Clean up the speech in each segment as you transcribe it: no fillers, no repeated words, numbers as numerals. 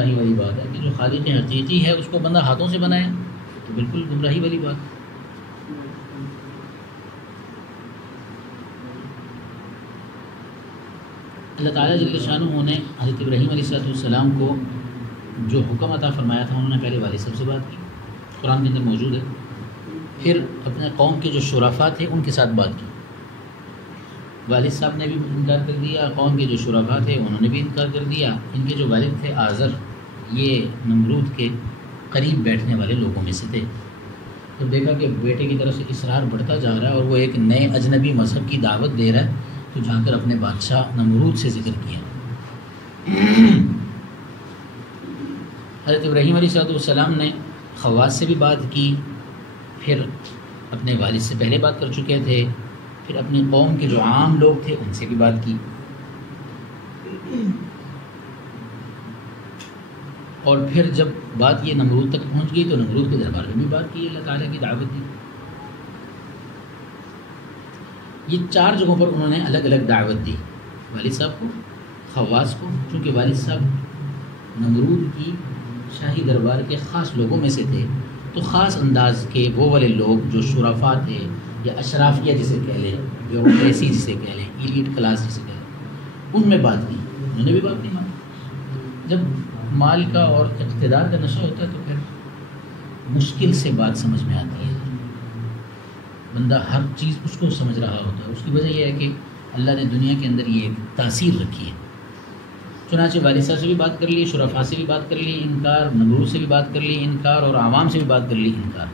گمراہی والی بات ہے کہ جو خالق حقیقی ہے اس کو بندہ ہاتھوں سے بنائے تو بالکل گمراہی والی بات. اللہ تعالیٰ جل شانہ نے حضرت ابراہیم علیہ السلام کو جو حکم عطا فرمایا تھا انہوں نے پہلے والد صاحب سے بات کی، قرآن کے اندر موجود ہے. پھر اپنے قوم کے جو شرفاء تھے ان کے ساتھ بات کی. والد صاحب نے بھی انکار کر دیا، قوم کے جو شرفاء تھے انہوں نے بھی انکار کر دیا. ان کے جو والد تھے آزر، یہ نمرود کے قریب بیٹھنے والے لوگوں میں سے تھے. تو دیکھا کہ بیٹے کی طرف سے اصرار بڑھتا جا رہا ہے اور وہ ایک نئے اجنبی مذہب کی دعوت دے رہا ہے، تو جا کر اپنے بادشاہ نمرود سے ذکر کیا. حضرت ابراہیم علیہ السلام نے خواص سے بھی بات کی، پھر اپنے والد سے پہلے بات کر چکے تھے، پھر اپنی قوم کے جو عام لوگ تھے ان سے بھی بات کی، اور پھر جب بات یہ نمرود تک پہنچ گئی تو نمرود کے دربار میں بھی بات کی، اللہ تعالیٰ کی دعوت دی. یہ 4 جگہوں پر انہوں نے الگ الگ دعوت دی، والد صاحب کو، خواص کو، چونکہ والد صاحب نمرود کی شاہی دربار کے خاص لوگوں میں سے تھے، تو خاص انداز کے وہ والے لوگ جو شرفاء تھے یا اشرافیہ جسے کہہ لیں، بیوروکریسی جسے کہہ لیں، ایلیٹ کلاس جسے کہہ لیں، ان میں بات کی. انہوں نے بھی بات نہیں مانی. جب مال کا اور اقتدار کا نشہ ہوتا ہے تو پھر مشکل سے بات سمجھ میں آتی ہے. بندہ ہر چیز اس کو سمجھ رہا ہوتا ہے. اس کی وجہ یہ ہے کہ اللہ نے دنیا کے اندر یہ تاثیر رکھی ہے. چنانچہ والد صاحب سے بھی بات کر لی، شرفاء سے بھی بات کر لی انکار، نمرود سے بھی بات کر لی انکار، اور عوام سے بھی بات کر لی انکار.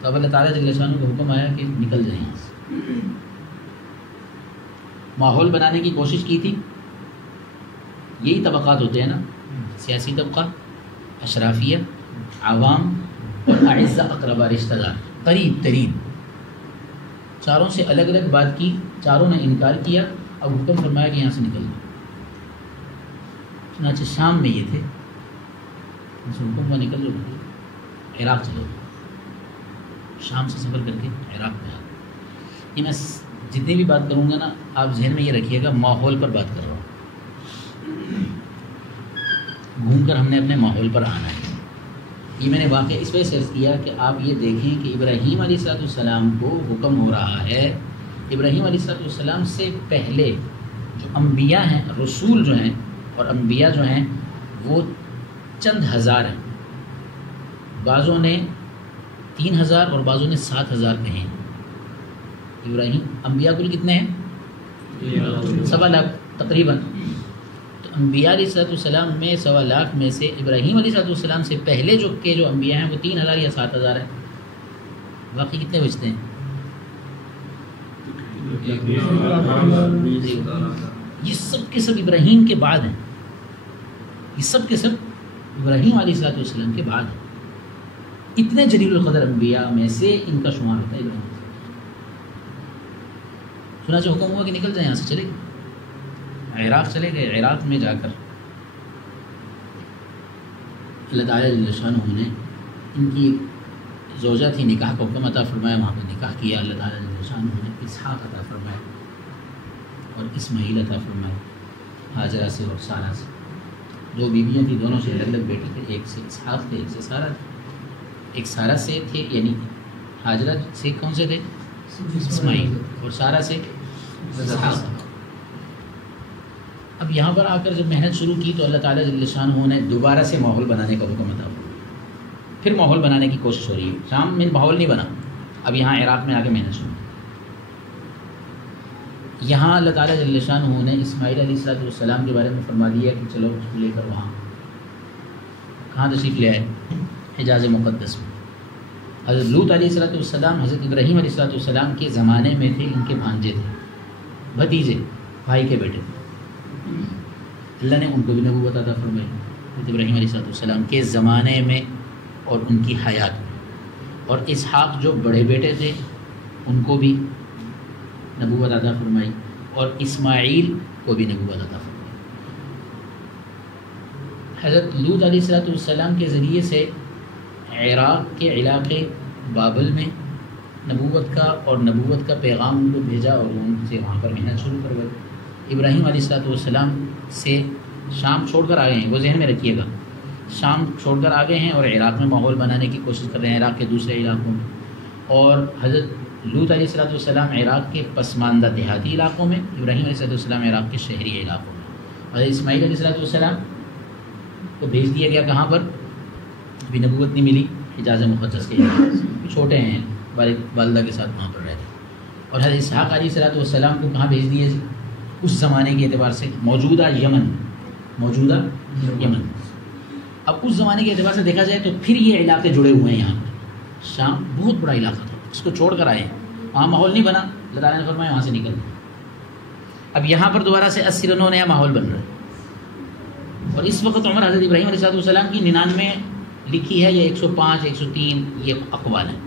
تو اب اللہ تعالیٰ جل شانہ کا حکم آیا کہ نکل جائیں یہاں سے. ماحول بنانے کی کوشش کی تھی. یہی طبقات ہوتے ہیں نا، سیاسی طبقہ، اشرافیہ، عوام اور اعزاء اقربا، رشتہ دار قریب ترین. چاروں سے الگ الگ بات کی، چاروں نے انکار کیا. اب حکم فرمایا کہ یہاں سے نکل جائیں. چنانچہ شام میں یہ تھے، ان سے حکم ہوا نکل جاؤ، عراق چلو. شام سے سفر کر کے عراق میں آ گئے. یہ میں جتنی بھی بات کروں گا نا، آپ ذہن میں یہ رکھیے گا ماحول پر بات کر رہا ہوں. گھوم کر ہم نے اپنے ماحول پر آنا ہے. یہ میں نے واقعہ اس وجہ سے عرض کیا کہ آپ یہ دیکھیں کہ ابراہیم علیہ السلام کو حکم ہو رہا ہے. ابراہیم علیہ السلام سے پہلے جو انبیاء ہیں، رسول جو ہیں اور انبیاء جو ہیں وہ چند ہزار ہیں. بعضوں نے 3000 اور بعضوں نے 7000 کہے ہیں. ابراہیم انبیاء کل کتنے ہیں؟ 1.25 لاکھ تقریباً. تو انبیاء علیہ السلام میں 1.25 لاکھ میں سے ابراہیم علیہ السلام سے پہلے جو انبیاء ہیں وہ 3000 یا 7000 ہیں. باقی کتنے بچتے ہیں؟ یہ سب کے سب ابراہیم کے بعد ہیں. یہ سب کے سب ابراہیم علیہ السلام کے بعد ہیں. اتنے جلیل القدر انبیاء میں سے ان کا شمار ہوتا ہے ابراہیم. چنانچہ حکم ہوا کہ نکل جائیں، یہاں سے چلے گئے، عراق چلے گئے. عراق میں جا کر اللہ تعالیٰ جل شانہ نے ان کی زوجہ تھی، نکاح کا حکم عطا فرمایا. وہاں پہ نکاح کیا. اللہ تعالیٰ جل شانہ نے اسحاق عطا فرمایا اور اسماعیل عطا فرمایا، ہاجرہ سے اور سارہ سے. 2 بیویاں تھیں، دونوں سے الگ الگ بیٹے تھے. ایک سے اسحاق تھے، ایک سے سارہ تھے. ایک سارہ سے تھے، یعنی ہاجرہ سے کون سے تھے؟ اسماعیل. اور سارہ سے اسحاق. اب یہاں پر آ کر جب محنت شروع کی تو اللہ تعالیٰ جل شانہ نے دوبارہ سے ماحول بنانے کا حکم عطا فرمایا. پھر ماحول بنانے کی کوشش ہو رہی ہے. شام میں ماحول نہیں بنا، اب یہاں عراق میں آ کے محنت شروع. یہاں اللہ تعالیٰ جل شانہ نے اسماعیل علیہ السلام کے بارے میں فرما دیا کہ چلو اس کو لے کر وہاں کہاں تشریف لے آئے؟ حجاز مقدس میں. حضرت لوط علیہ السلام حضرت ابراہیم علیہ السلام کے زمانے میں تھے. ان کے بھانجے تھے، بھتیجے، بھائی کے بیٹے. اللہ نے ان کو بھی نبوت عطا فرمائی حضرت ابراہیم علیہ السلام کے زمانے میں اور ان کی حیات میں. اور اسحاق جو بڑے بیٹے تھے ان کو بھی نبوت عطا فرمائی، اور اسماعیل کو بھی نبوت عطا فرمائی. حضرت لوط علیہ السلام کے ذریعے سے عراق کے علاقے بابل میں نبوت کا اور نبوت کا پیغام ان کو بھیجا اور ان سے وہاں پر محنت شروع کر گئے. ابراہیم علیہ السلام سے شام چھوڑ کر آ گئے ہیں، وہ ذہن میں رکھیے گا، شام چھوڑ کر آ گئے ہیں اور عراق میں ماحول بنانے کی کوشش کر رہے ہیں، عراق کے دوسرے علاقوں میں. اور حضرت لوط علیہ السلام عراق کے پسماندہ دیہاتی علاقوں میں، ابراہیم علیہ السلام عراق کے شہری علاقوں میں. حضرت اسماعیل علیہ السلام کو بھیج دیا گیا کہاں پر؟ ابھی نبوت نہیں ملی، حجاز مقدس کے چھوٹے ہیں، والدہ کے ساتھ وہاں پر رہتے. اور حضرت اسحاق علیہ السلام کو کہاں بھیج دیے؟ اس زمانے کے اعتبار سے موجودہ یمن. اب اس زمانے کے اعتبار سے دیکھا جائے تو پھر یہ علاقے جڑے ہوئے ہیں. یہاں پر شام بہت بڑا علاقہ تھا، اس کو چھوڑ کر آئے، وہاں ماحول نہیں بنا، اللہ تعالیٰ نے فرمایا وہاں سے نکل. اب یہاں پر دوبارہ سے 80 نیا ماحول بن رہا ہے. اور اس وقت عمر حضرت ابراہیم علیہ السلام کی 99 لکھی ہے یا 105 103 یہ اقوال ہیں،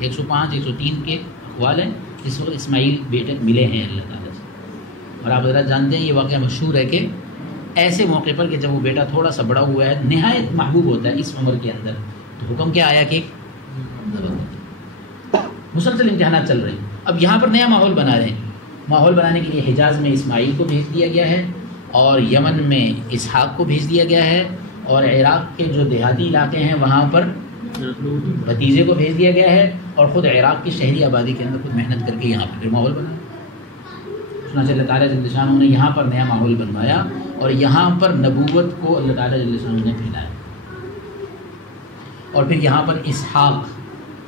105 103 کے اقوال ہیں. اس وقت اسماعیل بیٹے ملے ہیں اللہ تعالیٰ سے. اور آپ حضرات جانتے ہیں یہ واقعہ مشہور ہے کہ ایسے موقع پر کہ جب وہ بیٹا تھوڑا سا بڑا ہوا ہے، نہایت محبوب ہوتا ہے اس عمر کے اندر، تو حکم کیا آیا کہ مسلسل امتحانات چل رہے ہیں. اب یہاں پر نیا ماحول بنا رہے ہیں. ماحول بنانے کے لیے حجاز میں اسماعیل کو بھیج دیا گیا ہے، اور یمن میں اسحاق کو بھیج دیا گیا ہے، اور عراق کے جو دیہاتی علاقے ہیں وہاں پر بھتیجے کو بھیج دیا گیا ہے، اور خود عراق کی شہری آبادی کے اندر خود محنت کر کے یہاں پہ پھر ماحول بنا. چنانچہ اللہ تعالیٰ جل شانہ نے یہاں پر نیا ماحول بنوایا، اور یہاں پر نبوت کو اللہ تعالیٰ جل شانہ نے پھیلایا. اور پھر یہاں پر اسحاق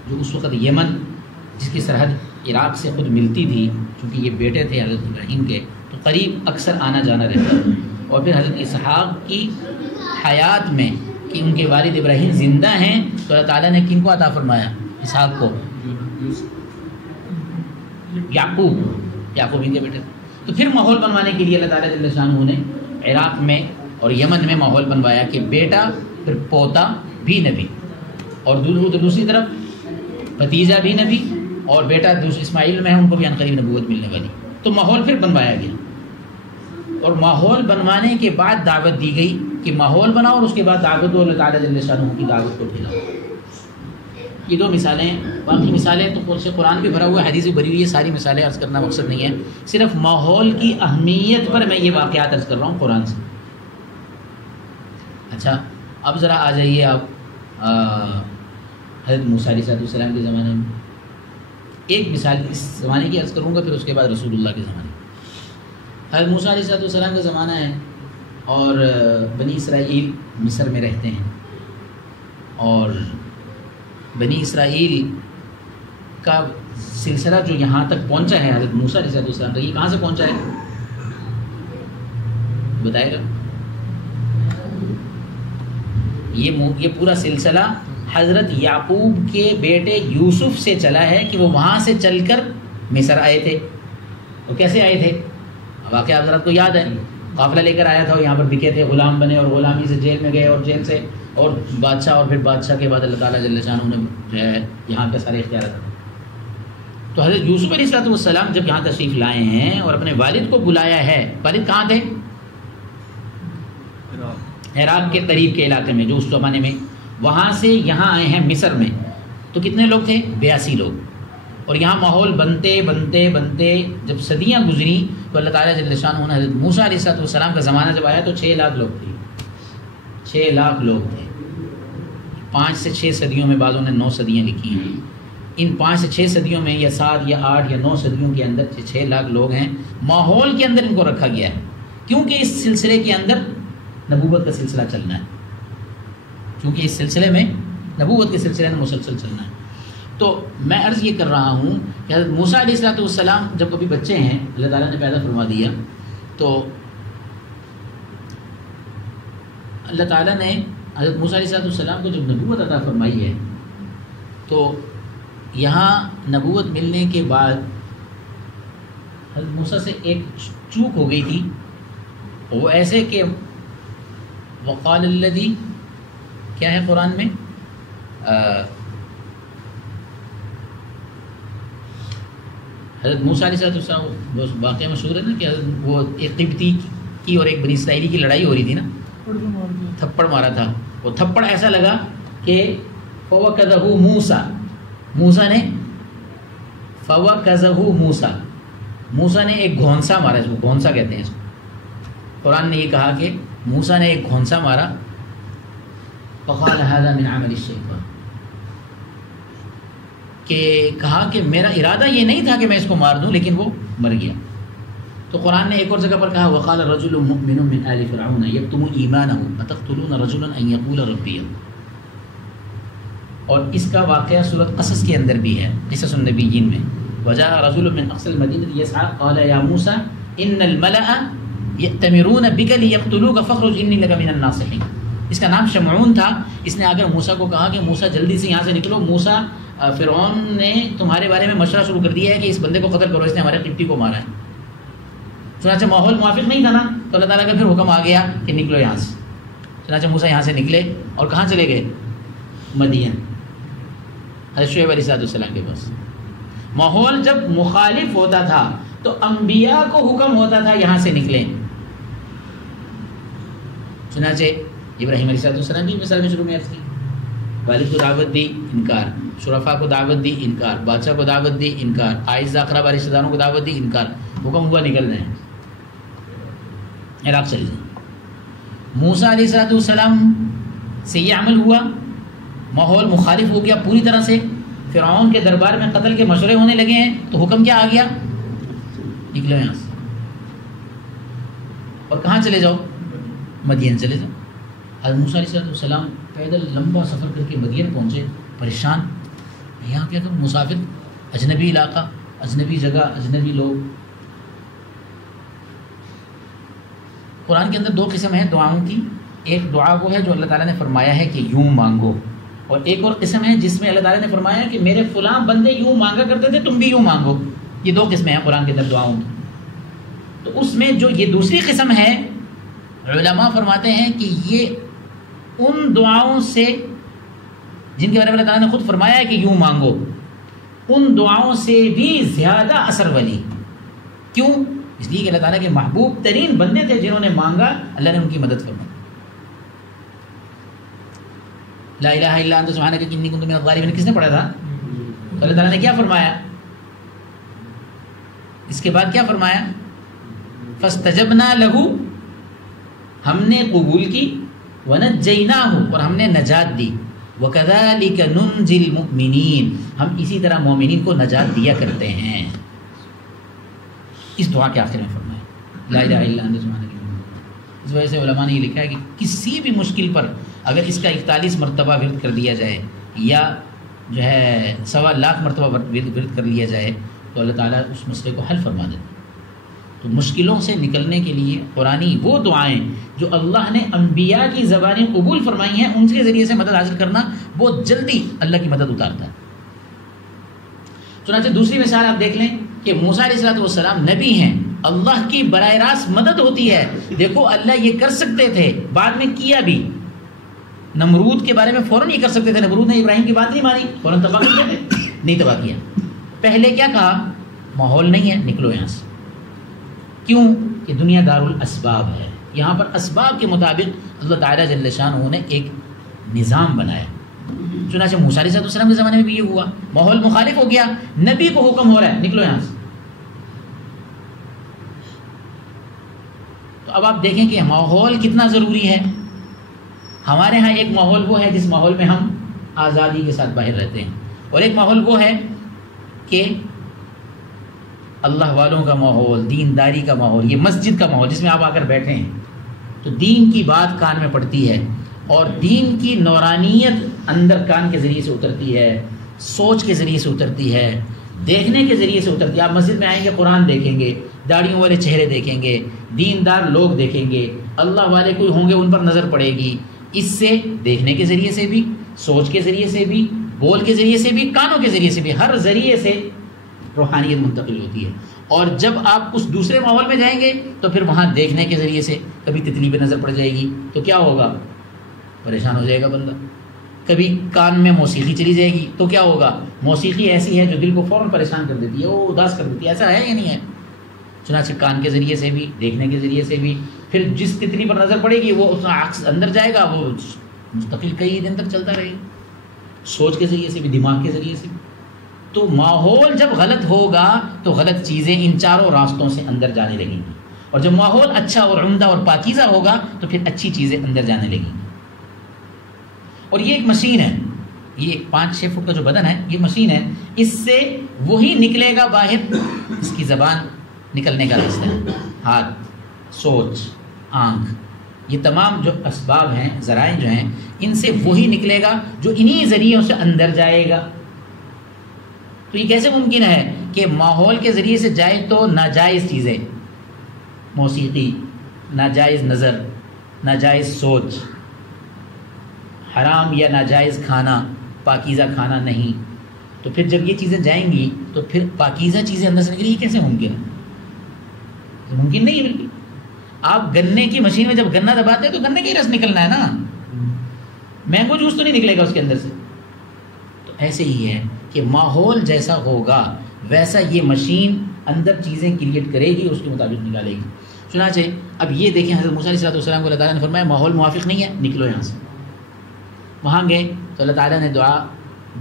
جو اس وقت یمن جس کی سرحد عراق سے خود ملتی تھی، چونکہ یہ بیٹے تھے حضرت ابراہیم کے، تو قریب اکثر آنا جانا رہتا تھا. اور پھر حضرت اسحاق کی حیات میں کہ ان کے والد ابراہیم زندہ ہیں، تو اللہ تعالیٰ نے کن کو عطا فرمایا؟ اسحاق کو، یعقوب ان کے بیٹے. تو پھر ماحول بنوانے کے لیے اللہ تعالیٰ جل شانہ نے عراق میں اور یمن میں ماحول بنوایا کہ بیٹا پھر پوتا بھی نبی، اور دوسری طرف بھتیجا بھی نبی، اور بیٹا دوسرے اسماعیل میں ہے، ان کو بھی عنقریب نبوت ملنے والی. تو ماحول پھر بنوایا گیا، اور ماحول بنوانے کے بعد دعوت دی گئی کہ ماحول بناؤ، اور اس کے بعد دعوت دو، اللہ تعالیٰ جل شانہ کی دعوت کو پھیلاؤ. یہ دو مثالیں ہیں. باقی مثالیں تو قرآن بھی بھرا ہوا ہے، حدیث بھی بھری ہوئی ہے. ساری مثالیں عرض کرنا مقصد نہیں ہے، صرف ماحول کی اہمیت پر میں یہ واقعات عرض کر رہا ہوں قرآن سے. اچھا اب ذرا آ جائیے آپ حضرت موسیٰ علیہ السلام کے زمانے میں. ایک مثال اس زمانے کی عرض کروں گا، پھر اس کے بعد رسول اللہ کے زمانے. حضرت موسیٰ علیہ السلام کا زمانہ ہے، اور بنی اسرائیل مصر میں رہتے ہیں، اور بنی اسرائیل کا سلسلہ جو یہاں تک پہنچا ہے حضرت موسیٰ علیہ السلام تک، یہ کہاں سے پہنچا ہے بتائے گا؟ یہ پورا سلسلہ حضرت یعقوب کے بیٹے یوسف سے چلا ہے کہ وہ وہاں سے چل کر مصر آئے تھے. اور کیسے آئے تھے؟ واقعہ حضرت کو یاد ہے، قافلہ لے کر آیا تھا، اور یہاں پر بکے تھے، غلام بنے، اور غلامی سے جیل میں گئے، اور جیل سے اور بادشاہ، اور پھر بادشاہ کے بعد اللہ تعالیٰ جل شانہ نے جو ہے یہاں کے سارے اختیارات. تو حضرت یوسف علیہ السلام جب یہاں تشریف لائے ہیں اور اپنے والد کو بلایا ہے، والد کہاں تھے؟ عراق کے قریب کے علاقے میں، جو اس زمانے میں، وہاں سے یہاں آئے ہیں مصر میں. تو کتنے لوگ تھے؟ 82 لوگ. اور یہاں ماحول بنتے بنتے بنتے جب صدیاں گزری تو اللہ تعالیٰ جل شانہ نے حضرت موسیٰ علیہ السلام کا زمانہ جب آیا تو 6 لاکھ لوگ تھے. 6 لاکھ لوگ تھے. 5 سے 6 صدیوں میں، بعضوں نے 9 صدیاں لکھی ہیں. ان 5 سے 6 صدیوں میں، یا 7 یا 8 یا 9 صدیوں کے اندر 6 لاکھ لوگ ہیں. ماحول کے اندر ان کو رکھا گیا ہے، کیونکہ اس سلسلے کے اندر نبوت کا سلسلہ چلنا ہے، کیونکہ اس سلسلے میں نبوت کے سلسلے میں مسلسل چلنا ہے. تو میں عرض یہ کر رہا ہوں کہ حضرت موسیٰ علیہ السلام جب کبھی بچے ہیں، اللہ تعالیٰ نے پیدا فرما دیا، تو اللہ تعالیٰ نے حضرت موسیٰ علیہ السلام کو جب نبوت عطا فرمائی ہے، تو یہاں نبوت ملنے کے بعد حضرت موسیٰ سے ایک چوک ہو گئی تھی. وہ ایسے کہ وقال الذی، کیا ہے قرآن میں، حضرت موسیٰ علیہ السلام، وہ واقعہ مشہور ہے نا کہ وہ ایک قبطی کی اور ایک بنی اسرائیلی کی لڑائی ہو رہی تھی نا، تھپڑ مارا تھا. وہ تھپڑ ایسا لگا کہ فوقذہ موسیٰ، موسیٰ نے فوقذہ موسیٰ نے ایک گھونسا مارا. اس کو گھونسا کہتے ہیں. اس کو قرآن نے یہ کہا کہ موسیٰ نے ایک گھونسا مارا، فقال هذا من عمل الشیطان، کہ کہا کہ میرا ارادہ یہ نہیں تھا کہ میں اس کو مار دوں، لیکن وہ مر گیا۔ تو قرآن نے ایک اور جگہ پر کہا وقال رجل مؤمن من آل فرعون یکتم ایمانہ اتقتلون رجلا ان یقول ربی اللہ۔ اور اس کا واقعہ سورۃ قصص کے اندر بھی ہے، قصص النبیین میں، وجاء رجل من اقصى المدینہ یسعى قال یا موسیٰ ان الملأ یأتمرون بک لیقتلوک فاخرج انی لک من الناصحین۔ اس کا نام شمعون تھا۔ اس نے آ کر موسیٰ کو کہا کہ موسیٰ جلدی سے یہاں سے نکلو، موسیٰ فرعون نے تمہارے بارے میں مشورہ شروع کر دیا ہے کہ اس بندے کو قتل کرو، اس نے ہمارے قبطی کو مارا ہے۔ چنانچہ ماحول موافق نہیں تھا نا، تو اللہ تعالیٰ کا پھر حکم آ گیا کہ نکلو یہاں سے۔ چنانچہ موسیٰ یہاں سے نکلے اور کہاں چلے گئے؟ مدین، حضرت شعیب علیہ السلام کے پاس۔ ماحول جب مخالف ہوتا تھا تو انبیاء کو حکم ہوتا تھا یہاں سے نکلیں۔ چنانچہ ابراہیم علیہ السلام کی مثال میں شروع میں عرض کی، والد کو دعوت دی، انکار، شرفاء کو دعوت دی، انکار، بادشاہ کو دعوت دی، انکار، آئز اقرب رشتہ داروں کو دعوت دی، انکار، حکم ہوا نکل رہے ہیں، عراق چلے جائیں۔ موسیٰ علیہ السلام سے یہ عمل ہوا، ماحول مخالف ہو گیا پوری طرح سے، فرعون کے دربار میں قتل کے مشورے ہونے لگے ہیں، تو حکم کیا آ گیا؟ نکلو یہاں سے اور کہاں چلے جاؤ؟ مدین چلے جاؤ۔ حضرت موسیٰ علیہ السلام پیدل لمبا سفر کر کے مدین پہنچے، پریشان، یہاں کیا کروں، مسافر، اجنبی علاقہ، اجنبی جگہ، اجنبی لوگ۔ قرآن کے اندر دو قسم ہیں دعاؤں کی، ایک دعا وہ ہے جو اللہ تعالیٰ نے فرمایا ہے کہ یوں مانگو، اور ایک اور قسم ہے جس میں اللہ تعالیٰ نے فرمایا کہ میرے فلاں بندے یوں مانگا کرتے تھے، تم بھی یوں مانگو۔ یہ دو قسمیں ہیں قرآن کے اندر دعاؤں کی۔ تو اس میں جو یہ دوسری قسم ہے، علماء فرماتے ہیں کہ یہ ان دعاؤں سے جن کے بارے میں اللہ تعالیٰ نے خود فرمایا ہے کہ یوں مانگو، ان دعاؤں سے بھی زیادہ اثر والی۔ کیوں؟ اس لیے کہ اللہ تعالیٰ کے محبوب ترین بندے تھے، جنہوں نے مانگا اللہ نے ان کی مدد فرمائی۔ لا الہ الا انت سبحانک انی کنت من الظالمین کس نے پڑھا تھا؟ اللہ تعالیٰ نے کیا فرمایا؟ اس کے بعد کیا فرمایا؟ فاستجبنا لہ، ہم نے قبول کی، ونجیناہ، اور ہم نے نجات دی، وکذالک ننجی المؤمنین، ہم اسی طرح مومنین کو نجات دیا کرتے ہیں۔ اس دعا کے آخر میں فرمایا لا الہ الا انت سبحانک۔ اس وجہ سے علماء نے یہ لکھا ہے کہ کسی بھی مشکل پر اگر اس کا 41 مرتبہ ورد کر دیا جائے یا جو ہے 1.25 مرتبہ ورد کر لیا جائے تو اللہ تعالیٰ اس مسئلے کو حل فرما دیتا ہے۔ تو مشکلوں سے نکلنے کے لیے قرآنی وہ دعائیں جو اللہ نے انبیاء کی زبانیں قبول فرمائی ہیں، ان کے ذریعے سے مدد حاصل کرنا بہت جلدی اللہ کی مدد اتارتا ہے۔ چنانچہ دوسری مثال آپ دیکھ لیں کہ موسیٰ علیہ السلام نبی ہیں، اللہ کی براہ راست مدد ہوتی ہے۔ دیکھو اللہ یہ کر سکتے تھے، بعد میں کیا بھی۔ نمرود کے بارے میں فوراً یہ کر سکتے تھے، نمرود نے ابراہیم کی بات نہیں مانی، فوراً تباہ کر دیتے، نہیں تباہ کیا۔ پہلے کیا کہا؟ ماحول نہیں ہے، نکلو یہاں سے۔ کیوں؟ کہ دنیا دار الاسباب ہے، یہاں پر اسباب کے مطابق اللہ تعالیٰ جل شانہ نے ایک نظام بنایا۔ چنانچہ موسیٰ علیہ السلام کے زمانے میں بھی یہ ہوا، ماحول مخالف ہو گیا، نبی کو حکم ہو رہا ہے نکلو یہاں سے۔ تو اب آپ دیکھیں کہ ماحول کتنا ضروری ہے۔ ہمارے ہاں ایک ماحول وہ ہے جس ماحول میں ہم آزادی کے ساتھ باہر رہتے ہیں، اور ایک ماحول وہ ہے کہ اللہ والوں کا ماحول، دینداری کا ماحول، یہ مسجد کا ماحول جس میں آپ آ کر بیٹھے ہیں تو دین کی بات کان میں پڑتی ہے، اور دین کی نورانیت اندر کان کے ذریعے سے اترتی ہے، سوچ کے ذریعے سے اترتی ہے، دیکھنے کے ذریعے سے اترتی ہے۔ آپ مسجد میں آئیں گے، قرآن دیکھیں گے، داڑھیوں والے چہرے دیکھیں گے، دیندار لوگ دیکھیں گے، اللہ والے کوئی ہوں گے ان پر نظر پڑے گی۔ اس سے دیکھنے کے ذریعے سے بھی، سوچ کے ذریعے سے بھی، بول کے ذریعے سے بھی، کانوں کے ذریعے سے بھی، ہر ذریعے سے روحانیت منتقل ہوتی ہے۔ اور جب آپ اس دوسرے ماحول میں جائیں گے تو پھر وہاں دیکھنے کے ذریعے سے کبھی تتلی پہ نظر پڑ جائے گی تو کیا ہوگا؟ پریشان ہو جائے گا بندہ۔ کبھی کان میں موسیقی چلی جائے گی تو کیا ہوگا؟ موسیقی ایسی ہے جو دل کو فوراً پریشان کر دیتی ہے، وہ اداس کر دیتی ہے، ایسا ہے یا نہیں ہے؟ چنانچہ کان کے ذریعے سے بھی، دیکھنے کے ذریعے سے بھی، پھر جس تتلی پر نظر پڑے گی وہ اس عکس اندر جائے گا، وہ مستقل کئی دن تک چلتا رہے گا۔ سوچ کے ذریعے سے بھی، دماغ کے ذریعے سے بھی۔ تو ماحول جب غلط ہوگا تو غلط چیزیں ان چاروں راستوں سے اندر جانے لگیں گی، اور جب ماحول اچھا اور عمدہ اور پاکیزہ ہوگا تو پھر اچھی چیزیں اندر جانے لگیں گی. اور یہ ایک مشین ہے، یہ 5-6 فٹ کا جو بدن ہے یہ مشین ہے، اس سے وہی نکلے گا باہر. اس کی زبان نکلنے کا راستہ ہے، ہاتھ، سوچ، آنکھ، یہ تمام جو اسباب ہیں، ذرائع جو ہیں، ان سے وہی نکلے گا جو انہی ذریعوں سے اندر جائے گا. تو یہ کیسے ممکن ہے کہ ماحول کے ذریعے سے جائے تو ناجائز چیزیں، موسیقی، ناجائز نظر، ناجائز سوچ، حرام یا ناجائز کھانا، پاکیزہ کھانا نہیں. تو پھر جب یہ چیزیں جائیں گی تو پھر پاکیزہ چیزیں اندر سے نکلیں، یہ کیسے ممکن ہے؟ ممکن نہیں ہے بالکل. آپ گنے کی مشین میں جب گنا دباتے ہیں تو گنے کا ہی رس نکلنا ہے نا، مینگو جوس تو نہیں نکلے گا اس کے اندر سے. تو ایسے ہی ہے کہ ماحول جیسا ہوگا ویسا یہ مشین اندر چیزیں کریٹ کرے گی، اس کے مطابق نکالے گی. چنانچہ اب یہ دیکھیں حضرت موسیٰ علیہ السلام کو اللہ تعالیٰ نے فرمایا ماحول موافق نہیں ہے، نکلو یہاں سے. وہاں گئے تو اللہ تعالیٰ نے دعا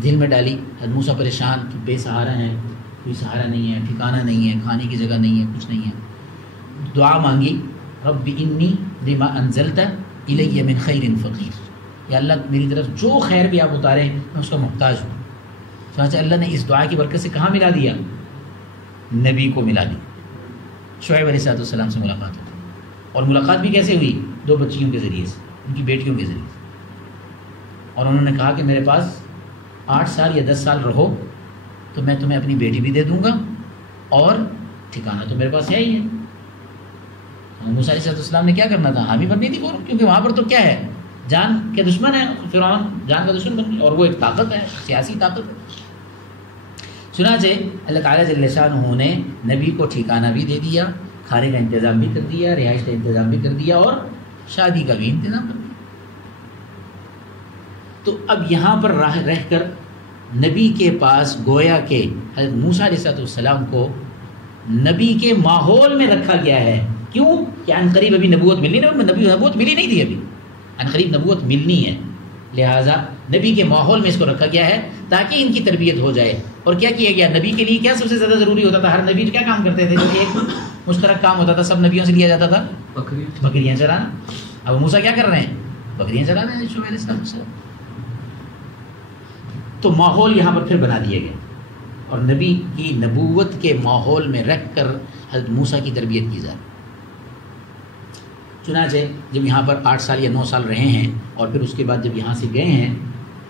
دل میں ڈالی. حضرت موسیٰ پریشان کہ بے سہارا ہیں، کوئی سہارا نہیں ہے، ٹھکانہ نہیں ہے، کھانے کی جگہ نہیں ہے، کچھ نہیں ہے. دعا مانگی، رب انی لما انزلت الی من خیر فقیر، یا اللہ میری طرف جو خیر بھی آپ اتارے میں اس کا محتاج ہوں. چنانچہ اللہ نے اس دعا کی برکت سے کہاں ملا دیا؟ نبی کو ملا دی. شعیب علیہ السلام سے ملاقات ہوئی، اور ملاقات بھی کیسے ہوئی؟ 2 بچیوں کے ذریعے سے، ان کی بیٹیوں کے ذریعے سے. اور انہوں نے کہا کہ میرے پاس 8 سال یا 10 سال رہو تو میں تمہیں اپنی بیٹی بھی دے دوں گا، اور ٹھکانہ تو میرے پاس ہے ہی ہے. موسیٰ علیہ السلام نے کیا کرنا تھا؟ حامی بننی تھی فوراً، کیونکہ وہاں پر تو کیا ہے، جان کے دشمن ہے، فرعون جان کا دشمن بن گیا، اور وہ ایک طاقت ہے، سیاسی طاقت ہے. چنانچہ اللہ تعالیٰ جل شانہ نے نبی کو ٹھکانہ بھی دے دیا، کھانے کا انتظام بھی کر دیا، رہائش کا انتظام بھی کر دیا، اور شادی کا بھی انتظام کر دیا. تو اب یہاں پر رہ کر نبی کے پاس گویا کہ حضرت موسیٰ علیہ السلام کو نبی کے ماحول میں رکھا گیا ہے. کیوں؟ کہ عنقریب ابھی نبوت ملنی نہیں، نبوت ملی نہیں تھی ابھی، عنقریب نبوت ملنی ہے. لہٰذا نبی کے ماحول میں اس کو رکھا گیا ہے تاکہ ان کی تربیت ہو جائے. اور کیا کیا گیا؟ نبی کے لیے کیا سب سے زیادہ ضروری ہوتا تھا؟ ہر نبی کیا کام کرتے تھے؟ ایک مشترک کام ہوتا تھا، سب نبیوں سے لیا جاتا تھا، بکریاں چرانا. اب موسیٰ کیا کر رہے ہیں؟ بکریاں چرا رہے ہیں. شعیب علیہ السلام. تو ماحول یہاں پر پھر بنا دیا گیا، اور نبی کی نبوت کے ماحول میں رکھ کر حضرت موسیٰ کی تربیت کی جائے. چنانچہ جب یہاں پر 8 سال یا 9 سال رہے ہیں، اور پھر اس کے بعد جب یہاں سے گئے ہیں،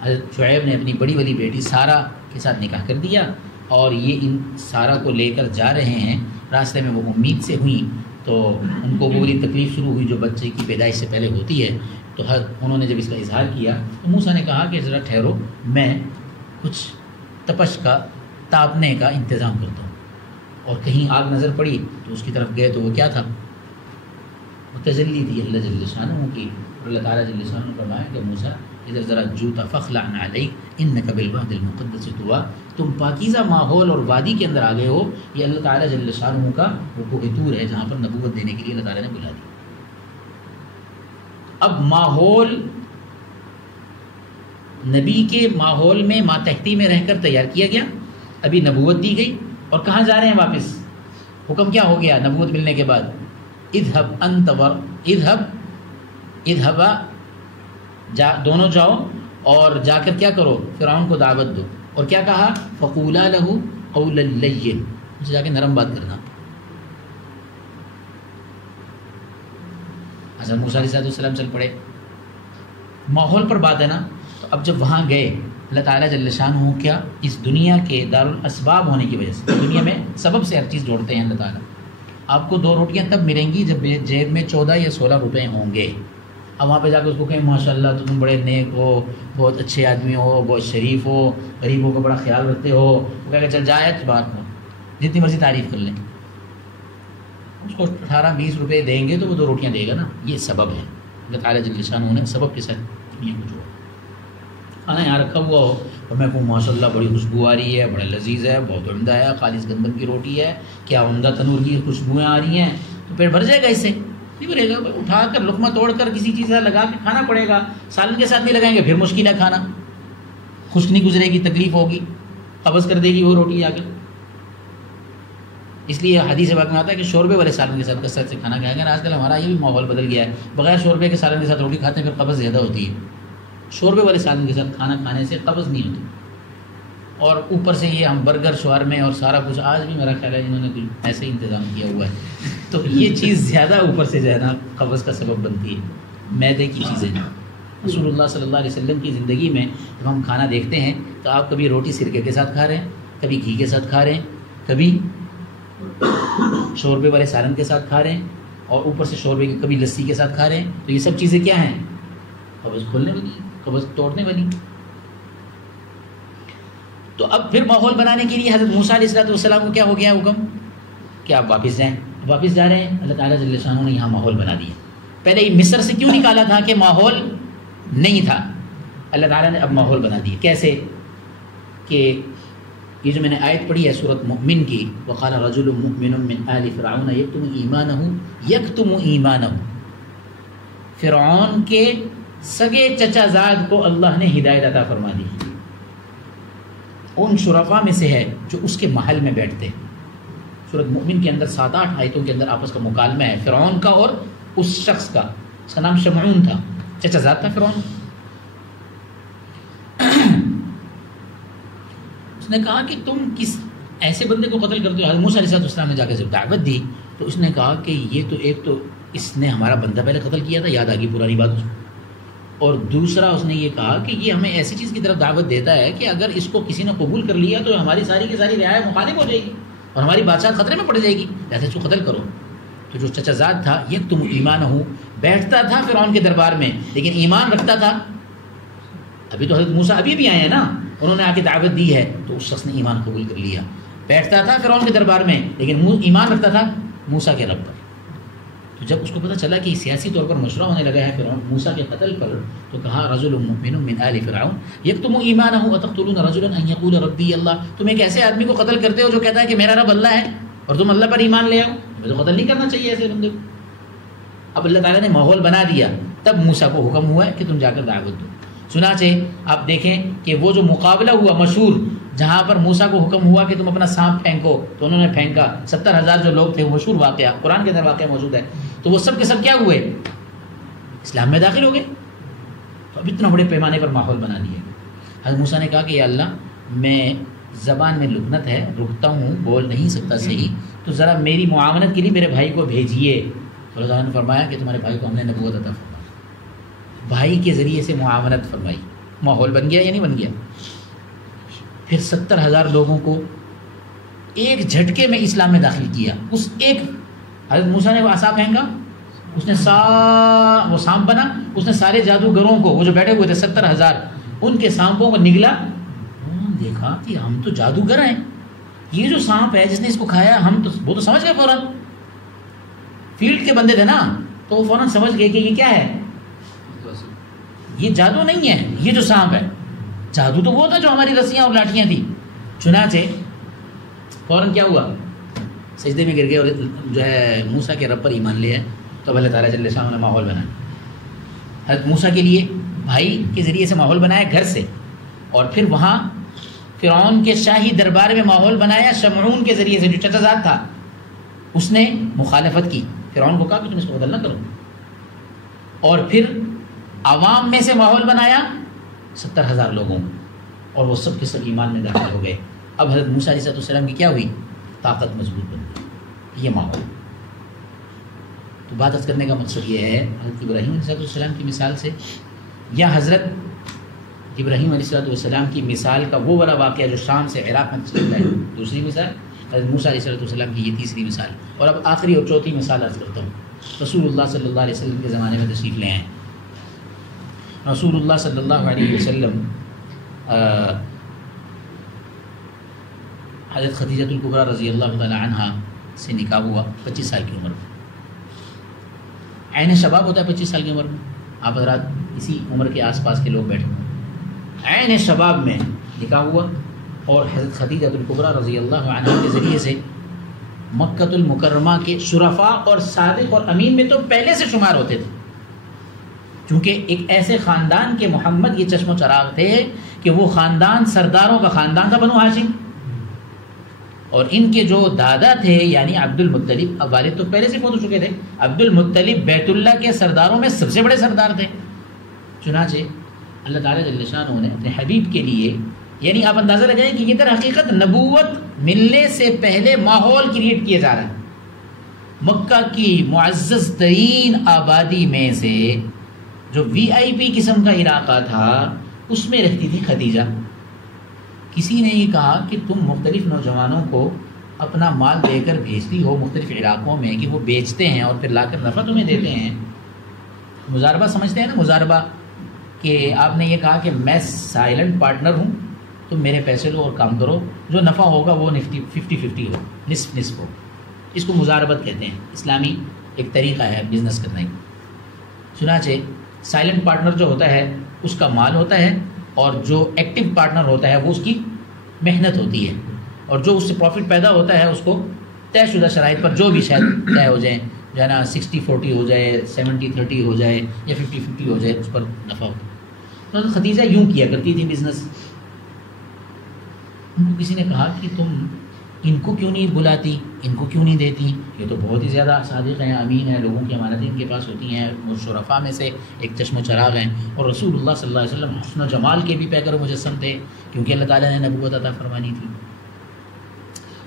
حضرت شعیب نے اپنی بڑی والی بیٹی سارہ کے ساتھ نکاح کر دیا، اور یہ ان سارہ کو لے کر جا رہے ہیں. راستے میں وہ امید سے ہوئیں تو ان کو وہ بڑی تکلیف شروع ہوئی جو بچے کی پیدائش سے پہلے ہوتی ہے. تو انہوں نے جب اس کا اظہار کیا تو موسیٰ نے کہا کہ ذرا ٹھہرو، میں کچھ تپش کا، تاپنے کا انتظام کرتا ہوں. اور کہیں آگ نظر پڑی تو اس کی طرف گئے تو وہ کیا تھا؟ وہ تجلی تھی اللہ جل شانہ کی. اور اللہ تعالیٰ جل شانہ نے فرمایا کہ موسیٰ ادھر ذرا جوتا فخلع علیک انک بالواد المقدس طویٰ، تم پاکیزہ ماحول اور وادی کے اندر آ گئے ہو. یہ اللہ تعالیٰ جل شانہ کا وہ کوہ طور ہے جہاں پر نبوت دینے کے لیے اللہ تعالیٰ نے بلا دی. اب ماحول نبی کے ماحول میں ماتحتی میں رہ کر تیار کیا گیا، ابھی نبوت دی گئی، اور کہاں جا رہے ہیں واپس؟ حکم کیا ہو گیا نبوت ملنے کے بعد؟ اذهب انت اذهبا، دونوں جاؤ اور جا کر کیا کرو؟ فرعون کو دعوت دو. اور کیا کہا؟ فقولا له قولا لین، اسے جا کے نرم بات کرنا. حضرت موسیٰ علیہ السلام چل پڑے. ماحول پر بات ہے نا. تو اب جب وہاں گئے، اللہ تعالیٰ جل شانہ کیا اس دنیا کے دارالاسباب ہونے کی وجہ سے، دنیا میں سبب سے ہر چیز جوڑتے ہیں اللہ تعالیٰ. آپ کو 2 روٹیاں تب ملیں گی جب جیب میں 14 یا 16 روپے ہوں گے. اب وہاں پہ جا کے اس کو کہیں ماشاء اللہ تم بڑے نیک ہو، بہت اچھے آدمی ہو، بہت شریف ہو، غریبوں کا بڑا خیال رکھتے ہو، وہ کہہ کہ چل جائے بات میں جتنی مرضی تعریف کر لیں. اس کو 18-20 روپے دیں گے تو وہ 2 روٹیاں دے گا نا. یہ سبب ہے. اللہ تعالیٰ جل شانہ نے سبب کے ساتھ دنیا کو جوڑا. کھانا یہاں رکھا ہوا ہو اور میں کہوں ماشاء اللہ بڑی خوشبو آ رہی ہے، بڑا لذیذ ہے، بہت عمدہ ہے، خالص گندم کی روٹی ہے، کیا عمدہ تنور کی خوشبوئیں آ رہی ہیں، تو پیٹ بھر جائے گا اس سے؟ نہیں بھرے گا. اٹھا کر لقمہ توڑ کر کسی چیز سے لگا کے کھانا پڑے گا. سالن کے ساتھ نہیں لگائیں گے پھر مشکل ہے کھانا، خشک نہیں گزرے گی، تکلیف ہوگی، قبض کر دے گی وہ روٹی آ کے. اس لیے حدیث پاک میں آتا ہے کہ شوربے والے سالن کے ساتھ کثرت سے کھانا کھایا گیا. آج کل ہمارا یہ بھی ماحول بدل گیا ہے, بغیر شوربے کے سالن کے ساتھ روٹی کھاتے ہیں پھر قبض زیادہ ہوتی ہے. شوربے والے سالن کے ساتھ کھانا کھانے سے قبض نہیں ہوتی. اور اوپر سے یہ ہم برگر شورمے اور سارا کچھ آج بھی میرا خیال ہے انہوں نے کچھ ایسے ہی انتظام کیا ہوا ہے, تو یہ چیز زیادہ اوپر سے جو ہے نا قبض کا سبب بنتی ہے, میدے کی چیزیں. رسول اللہ صلی اللہ علیہ وسلم کی زندگی میں جب ہم کھانا دیکھتے ہیں تو آپ کبھی روٹی سرکے کے ساتھ کھا رہے ہیں, کبھی گھی کے ساتھ کھا رہے ہیں, کبھی شوربے والے سالن کے ساتھ کھا رہے ہیں, اور اوپر سے شوربے کے کبھی لسی کے ساتھ کھا رہے ہیں. تو یہ سب چیزیں کیا ہیں؟ قبض کھولنے والی, قبض توڑنے والی. تو اب پھر ماحول بنانے کے لیے حضرت موسیٰ علیہ السلام کو کیا ہو گیا حکم کہ آپ واپس جائیں. واپس جا رہے ہیں, اللہ تعالیٰ جل شانہ نے یہاں ماحول بنا دیا. پہلے یہ مصر سے کیوں نکالا تھا کہ ماحول نہیں تھا, اللہ تعالیٰ نے اب ماحول بنا دیا. کیسے کہ یہ جو میں نے آیت پڑھی ہے سورۃ مؤمن کی, وقال رجل مؤمن من آل فرعون یکتم ایمانہ, فرعون کے سگے چچا زاد کو اللہ نے ہدایت عطا فرما دی. ان شرفاء میں سے ہے جو اس کے محل میں بیٹھتے. سورۃ مؤمن کے اندر 7-8 آیتوں کے اندر آپس کا مکالمہ ہے فرعون کا اور اس شخص کا. اس کا نام شمعون تھا, چچا زاد تھا فرعون. اس نے کہا کہ تم کس ایسے بندے کو قتل کرتے ہو. حضرت موسیٰ علیہ السلام نے جا کے جب دعوت دی تو اس نے کہا کہ یہ تو ایک تو اس نے ہمارا بندہ پہلے قتل کیا تھا, یاد آ گئی پرانی بات, اور دوسرا اس نے یہ کہا کہ یہ ہمیں ایسی چیز کی طرف دعوت دیتا ہے کہ اگر اس کو کسی نے قبول کر لیا تو ہماری ساری کی ساری رعایا مخالف ہو جائے گی اور ہماری بادشاہت خطرے میں پڑ جائے گی, ایسے اس کو قتل کرو. تو جو چچا زاد تھا یک تم ایمان ہو, بیٹھتا تھا فرعون کے دربار میں لیکن ایمان رکھتا تھا. ابھی تو حضرت موسیٰ ابھی بھی آئے ہیں نا, انہوں نے آ کے دعوت دی ہے تو اس شخص نے ایمان قبول کر لیا. بیٹھتا تھا فرعون کے دربار میں لیکن ایمان رکھتا تھا موسیٰ کے رب پر. تو جب اس کو پتہ چلا کہ سیاسی طور پر مشورہ ہونے لگا ہے فرعون موسیٰ کے قتل پر, تو کہا رجل مؤمن من آل فرعون یکتم ایمانہ وتقتلون رجلا ان یقول ربی اللہ. تم ایک ایسے آدمی کو قتل کرتے ہو جو کہتا ہے کہ میرا رب اللہ ہے, اور تم اللہ پر ایمان لے آؤ. تمہیں تو قتل نہیں کرنا چاہیے ایسے بندے کو. اب اللہ تعالیٰ نے ماحول بنا دیا, تب موسیٰ کو حکم ہوا ہے کہ تم جا کر دعوت دو. چنانچہ آپ دیکھیں کہ وہ جو مقابلہ ہوا مشہور, جہاں پر موسیٰ کو حکم ہوا کہ تم اپنا سانپ پھینکو, تو انہوں نے پھینکا. 70,000 جو لوگ تھے, مشہور واقعہ قرآن کے اندر واقعہ موجود ہے, تو وہ سب کے سب کیا ہوئے؟ اسلام میں داخل ہو گئے. تو اب اتنا بڑے پیمانے پر ماحول بنا دیا. حضرت موسیٰ نے کہا کہ یا اللہ, میں زبان میں لکنت ہے, رکتا ہوں, بول نہیں سکتا صحیح, تو ذرا میری معاونت کے لیے میرے بھائی کو بھیجیے. تو اللہ تعالیٰ نے فرمایا کہ تمہارے بھائی کو ہم نے نبوت عطا فرمائی, بھائی کے ذریعے سے معاونت فرمائی. ماحول بن گیا یا نہیں بن گیا؟ پھر 70,000 لوگوں کو ایک جھٹکے میں اسلام میں داخل کیا. اس ایک حضرت موسیٰ نے وہ عصا پھینکا, اس نے وہ سانپ بنا, اس نے سارے جادوگروں کو, وہ جو بیٹھے ہوئے تھے 70,000, ان کے سانپوں کو نگلا. انہوں نے دیکھا کہ ہم تو جادوگر ہیں, یہ جو سانپ ہے جس نے اس کو کھایا, وہ تو سمجھ گئے فوراً, فیلڈ کے بندے تھے نا, تو وہ فوراً سمجھ گئے کہ یہ کیا ہے, یہ جادو نہیں ہے, یہ جو سانپ ہے. جادو تو وہ تھا جو ہماری رسیاں اور لاٹھیاں تھیں. چنانچہ فوراً کیا ہوا, سجدے میں گر گئے اور جو ہے موسیٰ کے رب پر ایمان لیا. تو اب اللہ تعالیٰ جل شانہ نے ماحول بنایا. حضرت موسیٰ کے لیے بھائی کے ذریعے سے ماحول بنایا گھر سے, اور پھر وہاں فرعون کے شاہی دربار میں ماحول بنایا شمعون کے ذریعے سے, جو چچا زاد تھا. اس نے مخالفت کی, فرعون کو کہا کہ تم اس کو بدل نہ کرو. اور پھر عوام میں سے ماحول بنایا 70,000 لوگوں, اور وہ سب کے سب ایمان میں داخل ہو گئے. اب حضرت موسیٰ علیہ السلام کی کیا ہوئی, طاقت مضبوط بن گئی. یہ ماحول. تو بات عرض کرنے کا مقصد یہ ہے حضرت ابراہیم علیہ السلام کی مثال سے, یا حضرت ابراہیم علیہ السلام کی مثال کا وہ والا واقعہ جو شام سے عراق میں چلتا ہے, دوسری مثال. حضرت موسیٰ علیہ السلام کی یہ تیسری مثال. اور اب آخری اور چوتھی مثال عرض کرتا ہوں. رسول اللہ صلی اللہ علیہ وسلم کے زمانے میں تشریف لے آئے. رسول اللہ صلی اللہ علیہ وسلم حضرت خدیجۃ الکبریٰ رضی اللہ تعالی عنہا سے نکاح ہوا 25 سال کی عمر میں. عین شباب ہوتا ہے 25 سال کی عمر میں. آپ حضرات اسی عمر کے آس پاس کے لوگ بیٹھے ہوئے, عین شباب میں نکاح ہوا, اور حضرت خدیجۃ الکبریٰ رضی اللہ عنہا کے ذریعے سے مکۃ المکرمہ کے شرفاء اور صادق اور امین میں تو پہلے سے شمار ہوتے تھے, چونکہ ایک ایسے خاندان کے محمد یہ چشم و چراغ تھے کہ وہ خاندان سرداروں کا خاندان تھا, بنو ہاشم, اور ان کے جو دادا تھے یعنی عبد المطلب، اب والد تو پہلے سے فوت ہو چکے تھے، عبد المطلب بیت اللہ کے سرداروں میں سب سے بڑے سردار تھے۔ چنانچہ اللہ تعالیٰ جل شانہ نے اپنے حبیب کے لیے، یعنی آپ اندازہ لگائیں کہ یہ در حقیقت نبوت ملنے سے پہلے ماحول کریٹ کیا جا رہا ہے۔ مکہ کی معزز ترین آبادی میں سے جو وی آئی پی قسم کا علاقہ تھا اس میں رہتی تھی خدیجہ۔ کسی نے یہ کہا کہ تم مختلف نوجوانوں کو اپنا مال دے کر بھیجتی ہو مختلف علاقوں میں کہ وہ بیچتے ہیں اور پھر لا کر نفع تمہیں دیتے ہیں، مزاربہ سمجھتے ہیں نا، مزاربہ، کہ آپ نے یہ کہا کہ میں سائلنٹ پارٹنر ہوں، تم میرے پیسے لو اور کام کرو، جو نفع ہوگا وہ 50-50 ہو، نصف نصف ہو۔ اس کو مزاربت کہتے ہیں، اسلامی ایک طریقہ ہے بزنس کرنے کا۔ چنانچہ سائلنٹ پارٹنر جو ہوتا ہے اس کا مال ہوتا ہے، اور جو ایکٹیو پارٹنر ہوتا ہے وہ اس کی محنت ہوتی ہے، اور جو اس سے پروفٹ پیدا ہوتا ہے اس کو طے شدہ شرائط پر جو بھی شاید طے ہو جائیں، جو ہے نا 60-40 ہو جائے، 70-30 ہو جائے یا 50-50 ہو جائے، اس پر نفع ہوتا ہے۔ تو خدیجہ یوں کیا کرتی تھی بزنس۔ ان کو کسی نے کہا کہ تم ان کو کیوں نہیں بلاتی، ان کو کیوں نہیں دیتی، یہ تو بہت ہی زیادہ صادق ہیں، امین ہیں، لوگوں کی امانتیں ان کے پاس ہوتی ہیں، وہ شرفاء میں سے ایک چشم و چراغ ہیں، اور رسول اللہ صلی اللہ علیہ وسلم حسن و جمال کے بھی پیکر و مجسم تھے، کیونکہ اللہ تعالیٰ نے نبوت عطا فرمانی تھی۔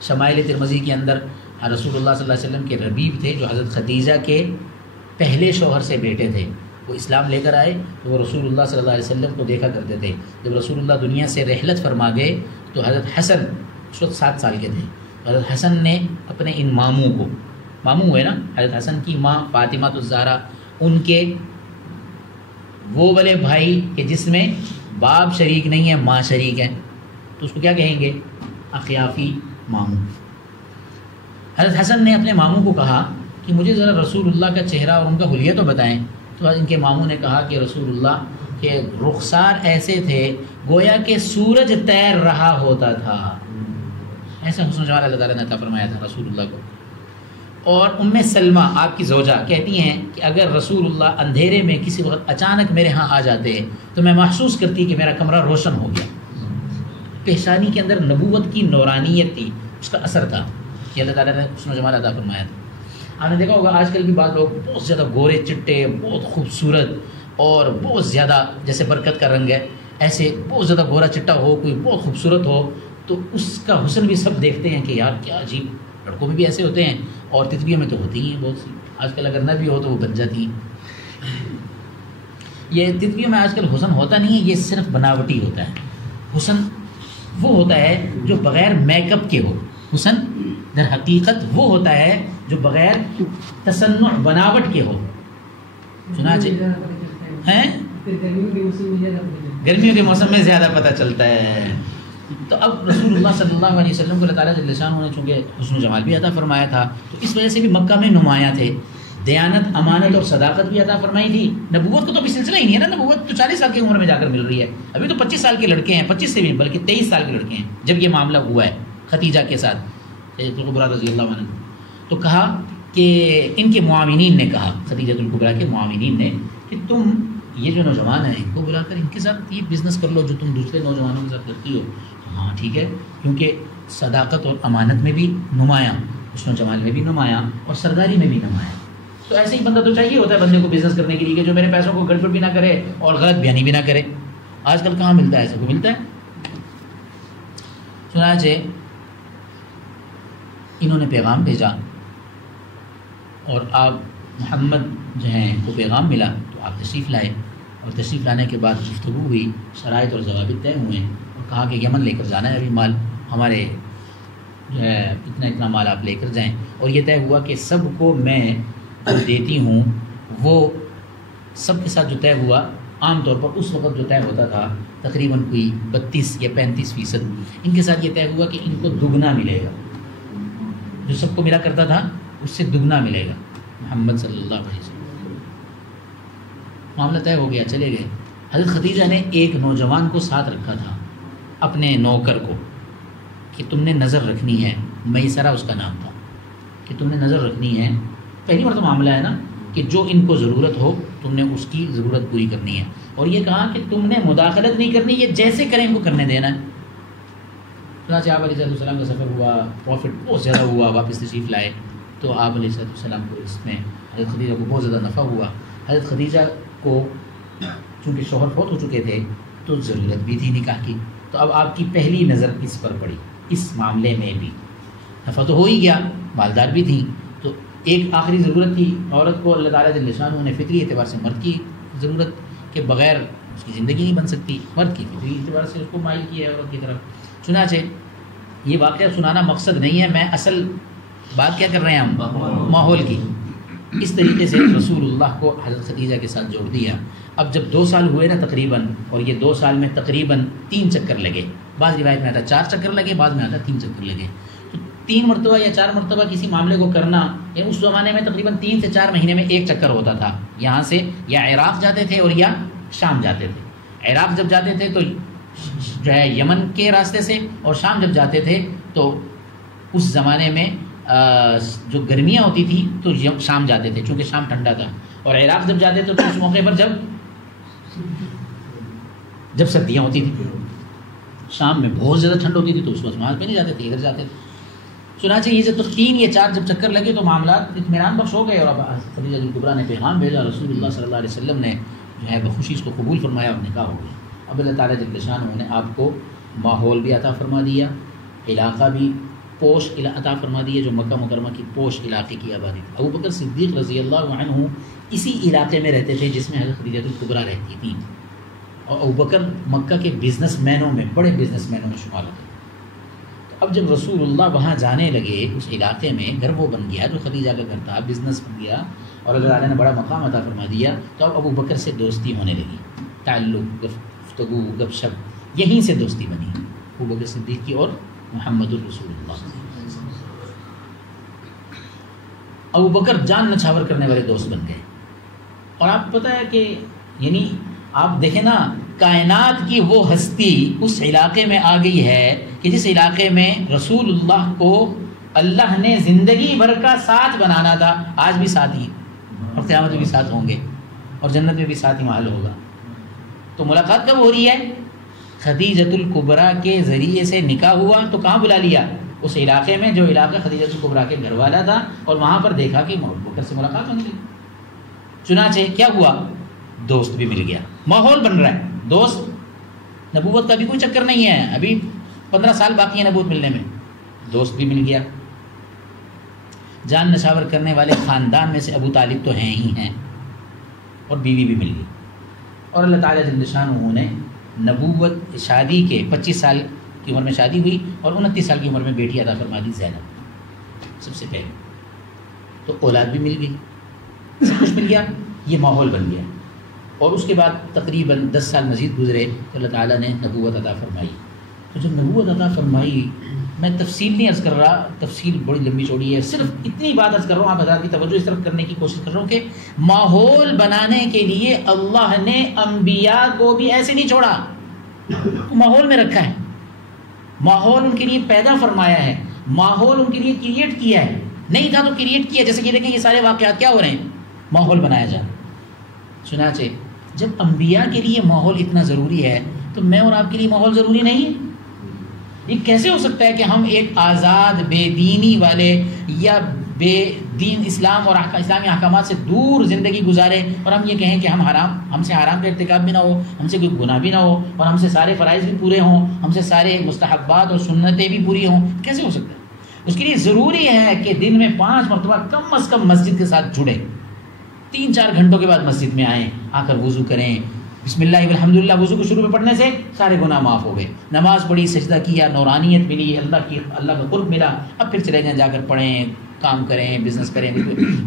شمائل ترمذی کے اندر رسول اللہ صلی اللہ علیہ وسلم کے ربیب تھے جو حضرت خدیجہ کے پہلے شوہر سے بیٹے تھے، وہ اسلام لے کر آئے تو وہ رسول اللہ صلی اللہ علیہ وسلم کو دیکھا کرتے تھے۔ جب رسول اللہ دنیا سے رحلت فرما گئے تو حضرت حسن اس وقت 7 سال کے تھے، حضرت حسن نے اپنے ان ماموں کو، ماموں ہوئے نا حضرت حسن کی ماں فاطمہ الزہرا، ان کے وہ والے بھائی کہ جس میں باپ شریک نہیں ہے ماں شریک ہے، تو اس کو کیا کہیں گے؟ اخیافی ماموں۔ حضرت حسن نے اپنے ماموں کو کہا کہ مجھے ذرا رسول اللہ کا چہرہ اور ان کا حلیہ تو بتائیں، تو ان کے ماموں نے کہا کہ رسول اللہ کے رخسار ایسے تھے گویا کہ سورج تیر رہا ہوتا تھا، ایسا حسن جمال اللہ تعالیٰ نے عطا فرمایا تھا رسول اللہ کو۔ اور ام سلمہ آپ کی زوجہ کہتی ہیں کہ اگر رسول اللہ اندھیرے میں کسی وقت اچانک میرے ہاں آ جاتے تو میں محسوس کرتی کہ میرا کمرہ روشن ہو گیا۔ پیشانی کے اندر نبوت کی نورانیت تھی، اس کا اثر تھا کہ اللہ تعالیٰ نے حسن جمال عطا فرمایا تھا۔ آپ نے دیکھا ہوگا آج کل بھی بعض لوگ بہت زیادہ گورے چٹے، بہت خوبصورت اور بہت زیادہ جیسے برکت کا رنگ ہے، ایسے بہت زیادہ گورا چٹا ہو، کوئی بہت خوبصورت ہو تو اس کا حسن بھی سب دیکھتے ہیں کہ یار کیا عجیب، لڑکوں میں بھی ایسے ہوتے ہیں اور تتویوں میں تو ہوتی ہیں بہت سی، آج کل اگر نہ بھی ہو تو وہ بن جاتی ہیں۔ یہ تتویوں میں آج کل حسن ہوتا نہیں ہے، یہ صرف بناوٹی ہوتا ہے۔ حسن وہ ہوتا ہے جو بغیر میک اپ کے ہو، حسن در حقیقت وہ ہوتا ہے جو بغیر تصنع بناوٹ کے ہو۔ چنانچہ ہیں گرمیوں کے موسم میں زیادہ پتہ چلتا ہے۔ تو اب رسول اللہ صلی اللہ علیہ وسلم کو اللہ تعالیٰ جل شانہ نے چونکہ حسن و جمال بھی عطا فرمایا تھا تو اس وجہ سے بھی مکہ میں نمایاں تھے، دیانت، امانت اور صداقت بھی عطا فرمائی تھی۔ نبوت کو تو کوئی سلسلہ ہی نہیں ہے نا، نبوت تو 40 سال کی عمر میں جا کر مل رہی ہے، ابھی تو 25 سال کے لڑکے ہیں، 25 سے بھی بلکہ 23 سال کے لڑکے ہیں جب یہ معاملہ ہوا ہے خدیجہ کے ساتھ سیدۃ الکبریٰ رضی اللہ عنہ۔ تو کہا کہ ان کے معاونین نے کہا، خدیجۃ الکبریٰ کے معاونین نے، کہ تم یہ جو نوجوان ہیں ان کو بلا کر ان کے ساتھ یہ بزنس کر لو جو تم دوسرے نوجوانوں کے ساتھ کرتی ہو۔ ہاں ٹھیک ہے، کیونکہ صداقت اور امانت میں بھی نمایاں، حسن و جمال میں بھی نمایاں اور سرداری میں بھی نمایاں۔ تو ایسے ہی بندہ تو چاہیے ہوتا ہے بندے کو بزنس کرنے کے لیے کہ جو میرے پیسوں کو گڑبڑ بھی نہ کرے اور غلط بیانی بھی نہ کرے۔ آج کل کہاں ملتا ہے ایسا، کو ملتا ہے؟ چنانچہ انہوں نے پیغام بھیجا اور آپ محمد جو ہیں کو پیغام ملا تو آپ تشریف لائے، اور تشریف لانے کے بعد گفتگو ہوئی، شرائط اور ضوابط طے ہوئے اور کہا کہ یمن لے کر جانا ہے ابھی مال، ہمارے جو ہے اتنا مال آپ لے کر جائیں، اور یہ طے ہوا کہ سب کو میں جو دیتی ہوں وہ سب کے ساتھ جو طے ہوا، عام طور پر اس وقت جو طے ہوتا تھا تقریباً کوئی 32 یا 35%، ان کے ساتھ یہ طے ہوا کہ ان کو دگنا ملے گا، جو سب کو ملا کرتا تھا اس سے دگنا ملے گا محمد صلی اللہ علیہ وسلم۔ معاملہ طے ہو گیا، چلے گئے۔ حضرت خدیجہ نے ایک نوجوان کو ساتھ رکھا تھا، اپنے نوکر کو، کہ تم نے نظر رکھنی ہے، میسرہ اس کا نام تھا، کہ تم نے نظر رکھنی ہے، پہلی مرتبہ معاملہ ہے نا کہ جو ان کو ضرورت ہو تم نے اس کی ضرورت پوری کرنی ہے، اور یہ کہا کہ تم نے مداخلت نہیں کرنی، یہ جیسے کریں ان کو کرنے دینا ہے۔ چنانچہ آپ علیہ السلام کا سفر ہوا، پروفٹ بہت زیادہ ہوا، واپس تشریف لائے تو آپ علیہ السلام کو اس میں حضرت خدیجہ کو بہت زیادہ نفع ہوا. حضرت خدیجہ کو چونکہ شوہر فوت ہو چکے تھے تو ضرورت بھی تھی نکاح کی، تو اب آپ کی پہلی نظر اس پر پڑی. اس معاملے میں بھی نفع تو ہو ہی گیا، مالدار بھی تھیں، تو ایک آخری ضرورت تھی. عورت کو اللہ تعالیٰ جل شانہ نے فطری اعتبار سے مرد کی ضرورت کے بغیر اس کی زندگی نہیں بن سکتی، مرد کی فطری اعتبار سے اس کو مائل کیا ہے عورت کی طرف. چنانچہ یہ واقعہ سنانا مقصد نہیں ہے، میں اصل بات کیا کر رہے ہیں ہم ماحول کی. اس طریقے سے رسول اللہ کو حضرت خدیجہ کے ساتھ جوڑ دیا. اب جب 2 سال ہوئے نا تقریباً، اور یہ 2 سال میں تقریباً 3 چکر لگے، بعض روایت میں آتا 4 چکر لگے، بعض میں آتا 3 چکر لگے. تو 3 مرتبہ یا 4 مرتبہ کسی معاملے کو کرنا، یعنی اس زمانے میں تقریباً 3 سے 4 مہینے میں 1 چکر ہوتا تھا. یہاں سے یا عراق جاتے تھے اور یا شام جاتے تھے. عراق جب جاتے تھے تو جو ہے یمن کے راستے سے، اور شام جب جاتے تھے تو اس زمانے میں جو گرمیاں ہوتی تھیں تو شام جاتے تھے چونکہ شام ٹھنڈا تھا، اور عراق جب جاتے تھے تو اس موقع پر جب سردیاں ہوتی تھیں، شام میں بہت زیادہ ٹھنڈ ہوتی تھی تو اس وقت وہاں پہ نہیں جاتے تھے، ادھر جاتے تھے. چنانچہ یہ جب 3 یا 4 جب چکر لگے تو معاملات اطمینان بخش ہو گئے، اور خدیجہ کبریٰ نے پیغام بھیجا، رسول اللہ صلی اللہ علیہ وسلم نے جو ہے بخوشی اس کو قبول فرمایا اور نکاح ہو گیا. اب اللہ تعالیٰ جل شانہ نے آپ کو ماحول بھی عطا فرما دیا، علاقہ بھی پوش عطا فرما دیا، جو مکہ مکرمہ کی پوش علاقے کی آبادی تھی. ابو بکر صدیق رضی اللہ عنہ اسی علاقے میں رہتے تھے جس میں حضرت خدیجہ کبریٰ رہتی تھیں، اور ابو بکر مکہ کے بزنس مینوں میں، بڑے بزنس مینوں میں شمار ہوتے. تو اب جب رسول اللہ وہاں جانے لگے اس علاقے میں، گھر وہ بن گیا جو خدیجہ کا گھر تھا، بزنس بن گیا، اور اللہ تعالیٰ نے بڑا مقام عطا فرما دیا. تو اب ابو بکر سے دوستی ہونے لگی، تعلق، گفتگو، گپ شپ، یہیں سے دوستی بنی ابو بکر صدیق کی اور محمد الرسول اللہ. ابو بکر جان نچھاور کرنے والے دوست بن گئے. اور آپ کو پتہ ہے کہ یعنی آپ دیکھیں نا، کائنات کی وہ ہستی اس علاقے میں آ گئی ہے کہ جس علاقے میں رسول اللہ کو اللہ نے زندگی بھر کا ساتھ بنانا تھا، آج بھی ساتھ ہی، اور قیامت میں بھی ساتھ ہوں گے، اور جنت میں بھی ساتھ ہی محل ہوگا. تو ملاقات کب ہو رہی ہے؟ خدیجۃ الکبریٰ کے ذریعے سے نکاح ہوا تو کہاں بلا لیا؟ اس علاقے میں جو علاقہ خدیجۃ الکبریٰ کے گھر والا تھا، اور وہاں پر دیکھا کہ ابو بکر سے ملاقات ہونے لگی. چنانچہ کیا ہوا؟ دوست بھی مل گیا، ماحول بن رہا ہے. دوست، نبوت کا بھی کوئی چکر نہیں ہے، ابھی 15 سال باقی ہے نبوت ملنے میں. دوست بھی مل گیا. جان نشاور کرنے والے خاندان میں سے ابو طالب تو ہیں ہی ہیں، اور بیوی بھی مل گئی. اور اللہ تعالیٰ جل شانہ نے نبوت شادی کے 25 سال کی عمر میں شادی ہوئی، اور 29 سال کی عمر میں بیٹی عطا فرما دی زینب سب سے پہلے. تو اولاد بھی مل گئی، سب کچھ مل گیا، یہ ماحول بن گیا. اور اس کے بعد تقریباً 10 سال مزید گزرے تو اللہ تعالیٰ نے نبوت عطا فرمائی. تو جب نبوت عطا فرمائی، میں تفصیل نہیں عرض کر رہا، تفصیل بڑی لمبی چوڑی ہے، صرف اتنی بات عرض کر رہا ہوں، آپ حضرات کی توجہ اس طرف کرنے کی کوشش کر رہا ہوں کہ ماحول بنانے کے لیے اللہ نے انبیاء کو بھی ایسے نہیں چھوڑا، ماحول میں رکھا ہے، ماحول ان کے لیے پیدا فرمایا ہے، ماحول ان کے لیے کریٹ کیا ہے. نہیں تھا تو کریٹ کیا. جیسے کہ دیکھیں یہ سارے واقعات کیا ہو رہے ہیں، ماحول بنایا جا. چنانچہ جب انبیاء کے لیے ماحول اتنا ضروری ہے تو میں اور آپ کے لیے ماحول ضروری نہیں ہے؟ یہ کیسے ہو سکتا ہے کہ ہم ایک آزاد بے دینی والے یا بے دین اسلام اور اسلامی احکامات سے دور زندگی گزاریں، اور ہم یہ کہیں کہ ہم سے حرام کا ارتکاب بھی نہ ہو، ہم سے کوئی گناہ بھی نہ ہو، اور ہم سے سارے فرائض بھی پورے ہوں، ہم سے سارے مستحبات اور سنتیں بھی پوری ہوں؟ کیسے ہو سکتا ہے؟ اس کے لیے ضروری ہے کہ دن میں 5 مرتبہ کم از کم مسجد کے ساتھ جڑیں، 3-4 گھنٹوں کے بعد مسجد میں آئیں، آ کر وضو کریں، بسم اللہ والحمدللہ، وضو کو شروع میں پڑھنے سے سارے گناہ معاف ہو گئے. نماز پڑھی، سجدہ کیا، نورانیت ملی، اللہ کا قرب ملا. اب پھر چلے جائیں، جا کر پڑھیں، کام کریں، بزنس کریں.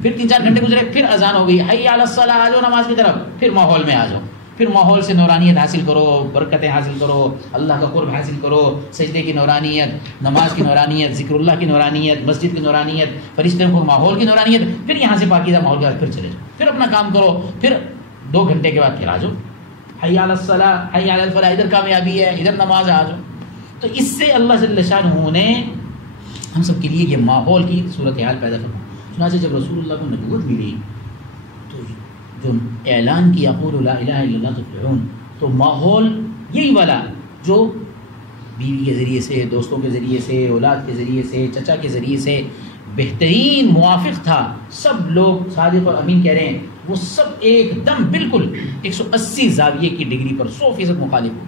پھر 3-4 گھنٹے گزرے، پھر اذان ہو گئی، حی علی الصلاۃ، آ جاؤ نماز کی طرف. پھر ماحول میں آ جاؤ، پھر ماحول سے نورانیت حاصل کرو، برکتیں حاصل کرو، اللہ کا قرب حاصل کرو، سجدے کی نورانیت، نماز کی نورانیت، ذکر اللہ کی نورانیت، مسجد کی نورانیت، فرشتوں کو ماحول کی نورانیت. پھر یہاں سے پاکیزہ ماحول کے بعد پھر چلے جاؤ، پھر اپنا کام کرو. پھر 2 گھنٹے کے بعد پھر آ جاؤ، حی علی الصلاۃ، حی علی الفلاح، ادھر کامیابی ہے، ادھر نماز، آ جاؤ. تو اس سے اللہ جل شانہ نے ہم سب کے لیے یہ ماحول کی صورتحال پیدا فرمائی. چنانچہ جب رسول اللہ کو نبوت ملی تو جو اعلان کیا قولوا لا الہ الا اللہ تفلحون، تو ماحول یہی والا جو بیوی کے ذریعے سے، دوستوں کے ذریعے سے، اولاد کے ذریعے سے، چچا کے ذریعے سے بہترین موافق تھا. سب لوگ صادق اور امین کہہ رہے ہیں، وہ سب ایک دم بالکل 180 زاویے کی ڈگری پر 100% مخالف ہو،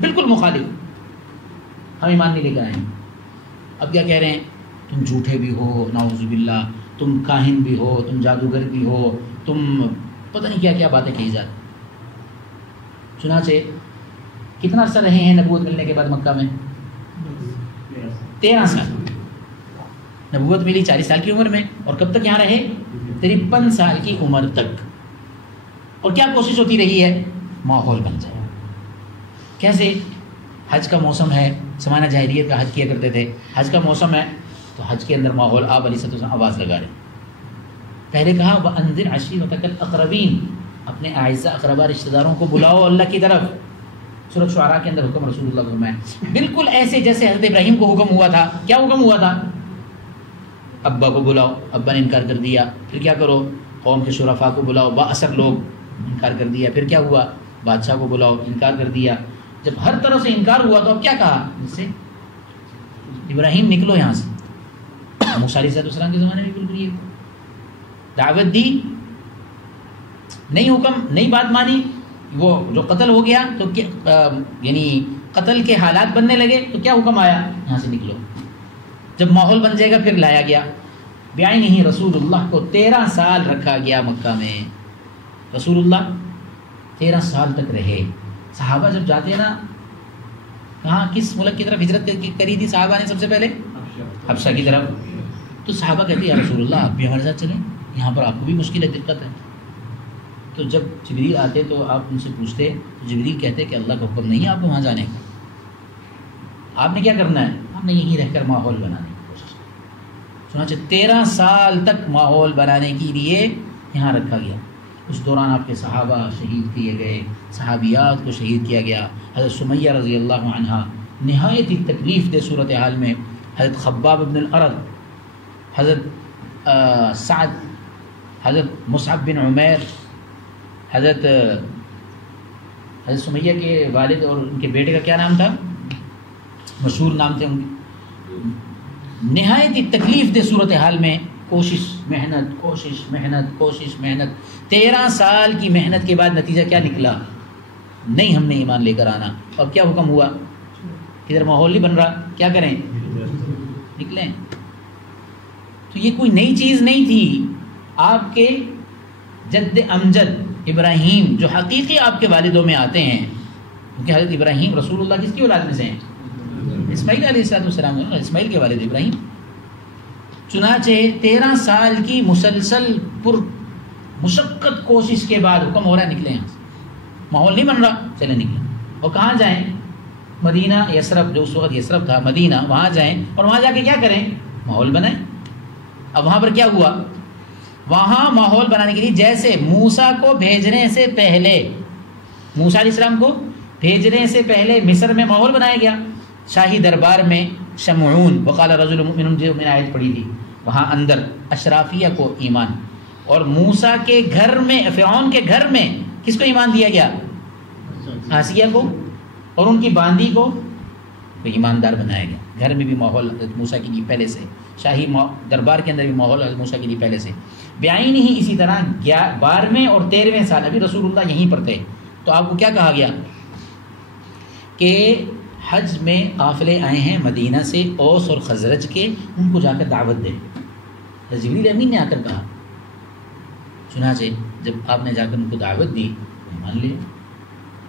بالکل مخالف. ہم ایمان نہیں لے کر آئے ہیں. اب کیا کہہ رہے ہیں؟ تم جھوٹے بھی ہو نعوذ باللہ، تم کاہن بھی ہو، تم جادوگر بھی ہو، تم پتہ نہیں کیا کیا باتیں کہی جاتی. چنانچہ کتنا عرصہ رہے ہیں نبوت ملنے کے بعد مکہ میں؟ 13 سال. نبوت ملی 40 سال کی عمر میں، اور کب تک یہاں رہے؟ 53 سال کی عمر تک. اور کیا کوشش ہوتی رہی ہے؟ ماحول بن جائے. کیسے؟ حج کا موسم ہے، زمانہ جاہلیت کا حج کیا کرتے تھے، حج کا موسم ہے تو حج کے اندر ماحول. آپ علیہ السلام آواز لگا رہے. پہلے کہا وَأَنذِرْ عَشِيرَتَكَ الْأَقْرَبِينَ، اپنے اعزاء اقربا رشتہ داروں کو بلاؤ اللہ کی طرف. سورۃ شعراء کے اندر حکم رسول اللہ صلی اللہ علیہ وسلم ہے بالکل ایسے جیسے حضرت ابراہیم کو حکم ہوا تھا. کیا حکم ہوا تھا؟ ابا کو بلاؤ، ابا نے انکار کر دیا. پھر کیا کرو؟ قوم کے شرفاء کو بلاؤ، با اثر لوگ، انکار کر دیا. پھر کیا ہوا؟ بادشاہ کو بلاؤ، انکار کر دیا. جب ہر طرح سے انکار ہوا تو اب کیا کہا؟ اس سے ابراہیم نکلو یہاں سے. موسیٰ علیہ السلام کے زمانے میں بالکل یہ دعوت دی، نہیں حکم، نہیں بات مانی، وہ جو قتل ہو گیا تو یعنی قتل کے حالات بننے لگے تو کیا حکم آیا؟ یہاں سے نکلو. جب ماحول بن جائے گا پھر لایا گیا. بیائی نہیں، رسول اللہ کو 13 سال رکھا گیا مکہ میں. رسول اللہ 13 سال تک رہے. صحابہ جب جاتے ہیں نا، کہاں کس ملک کی طرف ہجرت کری تھی صحابہ نے سب سے پہلے؟ حبشہ کی طرف. تو صحابہ کہتے ہیں یا رسول اللہ آپ بھی ہمارے ساتھ چلیں، یہاں پر آپ کو بھی مشکل ہے، دقت ہے. تو جب جبریل آتے تو آپ ان سے پوچھتے تو جبریل کہتے کہ اللہ کا حکم نہیں ہے آپ کو وہاں جانے کا. آپ نے کیا کرنا ہے؟ آپ نے یہیں رہ کر ماحول بنانے کی کوشش کی. چنانچہ 13 سال تک ماحول بنانے کے لیے یہاں رکھا گیا. اس دوران آپ کے صحابہ شہید کیے گئے، صحابیات کو شہید کیا گیا. حضرت سمیہ رضی اللہ عنہا نہایت ہی تکلیف دہ صورتحال میں، حضرت خباب بن الارد، حضرت سعد، حضرت مصعب بن عمیر، حضرت سمیہ کے والد اور ان کے بیٹے کا کیا نام تھا؟ مشہور نام تھے ان کے. نہایت ہی تکلیف دہ صورتحال میں کوشش محنت، کوشش محنت، کوشش محنت. 13 سال کی محنت کے بعد نتیجہ کیا نکلا؟ نہیں ہم نے ایمان لے کر آنا. اب کیا حکم ہوا؟ ادھر ماحول نہیں بن رہا، کیا کریں؟ نکلیں. تو یہ کوئی نئی چیز نہیں تھی. آپ کے جد امجد ابراہیم جو حقیقی آپ کے والدوں میں آتے ہیں، کیونکہ حضرت ابراہیم رسول اللہ کس کی اولاد میں سے ہیں؟ اسماعیل علیہ السلام، اسماعیل کے والد ابراہیم. چنانچہ 13 سال کی مسلسل پر مشقت کوشش کے بعد حکم ہو رہا ہے نکلیں یہاں سے. ماحول نہیں بن رہا، چلیں نکلیں. اور کہاں جائیں؟ مدینہ یثرب، جو اس وقت یثرب تھا، مدینہ، وہاں جائیں اور وہاں جا کے کیا کریں؟ ماحول بنائیں. اب وہاں پر کیا ہوا؟ وہاں ماحول بنانے کے لیے جیسے موسیٰ کو بھیجنے سے پہلے، موسیٰ علیہ السلام کو بھیجنے سے پہلے مصر میں ماحول بنایا گیا. شاہی دربار میں شمعون وقال رجل مؤمن، جو میں نے آیت پڑھی تھی، وہاں اندر اشرافیہ کو ایمان، اور موسیٰ کے گھر میں، فرعون کے گھر میں کس کو ایمان دیا گیا؟ آسیہ کو، اور ان کی باندی کو ایماندار بنایا گیا. گھر میں بھی ماحول حضرت موسیٰ کے لیے پہلے سے، شاہی دربار کے اندر بھی ماحول حضرت موسیٰ کے لیے پہلے سے. بیائی نہیں اسی طرح 12ویں اور 13ویں سال ابھی رسول اللہ یہیں پر تھے تو آپ کو کیا کہا گیا کہ حج میں قافلے آئے ہیں مدینہ سے، اوس اور خزرج کے، ان کو جا کر دعوت دیں. جبریل امین نے آ کر کہا. چنانچہ جب آپ نے جا کر ان کو دعوت دی تو مان لیا.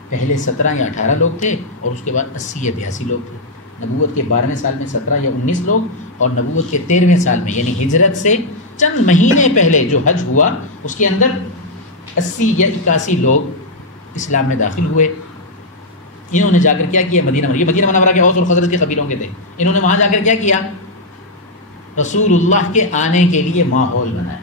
پہلے 17 یا 18 لوگ تھے اور اس کے بعد 80 یا 82 لوگ تھے. نبوت کے 12ویں سال میں 17 یا 19 لوگ، اور نبوت کے 13ویں سال میں یعنی ہجرت سے چند مہینے پہلے جو حج ہوا اس کے اندر 80 یا 81 لوگ اسلام میں داخل ہوئے. انہوں نے جا کر کیا کیا؟ مدینہ منورہ کے اوس اور خزرج کے قبیلوں کے تھے. انہوں نے وہاں جا کر کیا کیا؟ رسول اللہ کے آنے کے لیے ماحول بنایا.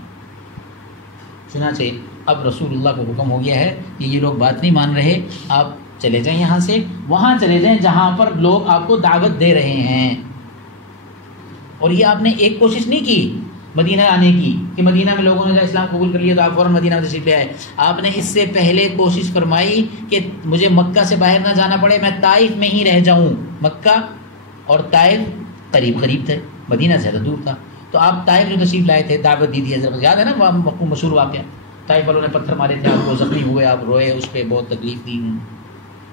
چنانچہ اب رسول اللہ کو حکم ہو گیا ہے کہ یہ لوگ بات نہیں مان رہے، آپ چلے جائیں یہاں سے، وہاں چلے جائیں جہاں پر لوگ آپ کو دعوت دے رہے ہیں. اور یہ آپ نے ایک کوشش نہیں کی مدینہ آنے کی کہ مدینہ میں لوگوں نے جب اسلام قبول کر لیا تو آپ فوراً مدینہ میں تشریف لے آئے. آپ نے اس سے پہلے کوشش فرمائی کہ مجھے مکہ سے باہر نہ جانا پڑے، میں طائف میں ہی رہ جاؤں. مکہ اور طائف قریب قریب تھے، مدینہ زیادہ دور تھا. تو آپ طائف جو تشریف لائے تھے، دعوت دی تھی حضرت، یاد ہے نا وہ مشہور واقعہ، طائف والوں نے پتھر مارے تھے آپ کو، زخمی ہوئے، آپ روئے، اس پہ بہت تکلیف دی.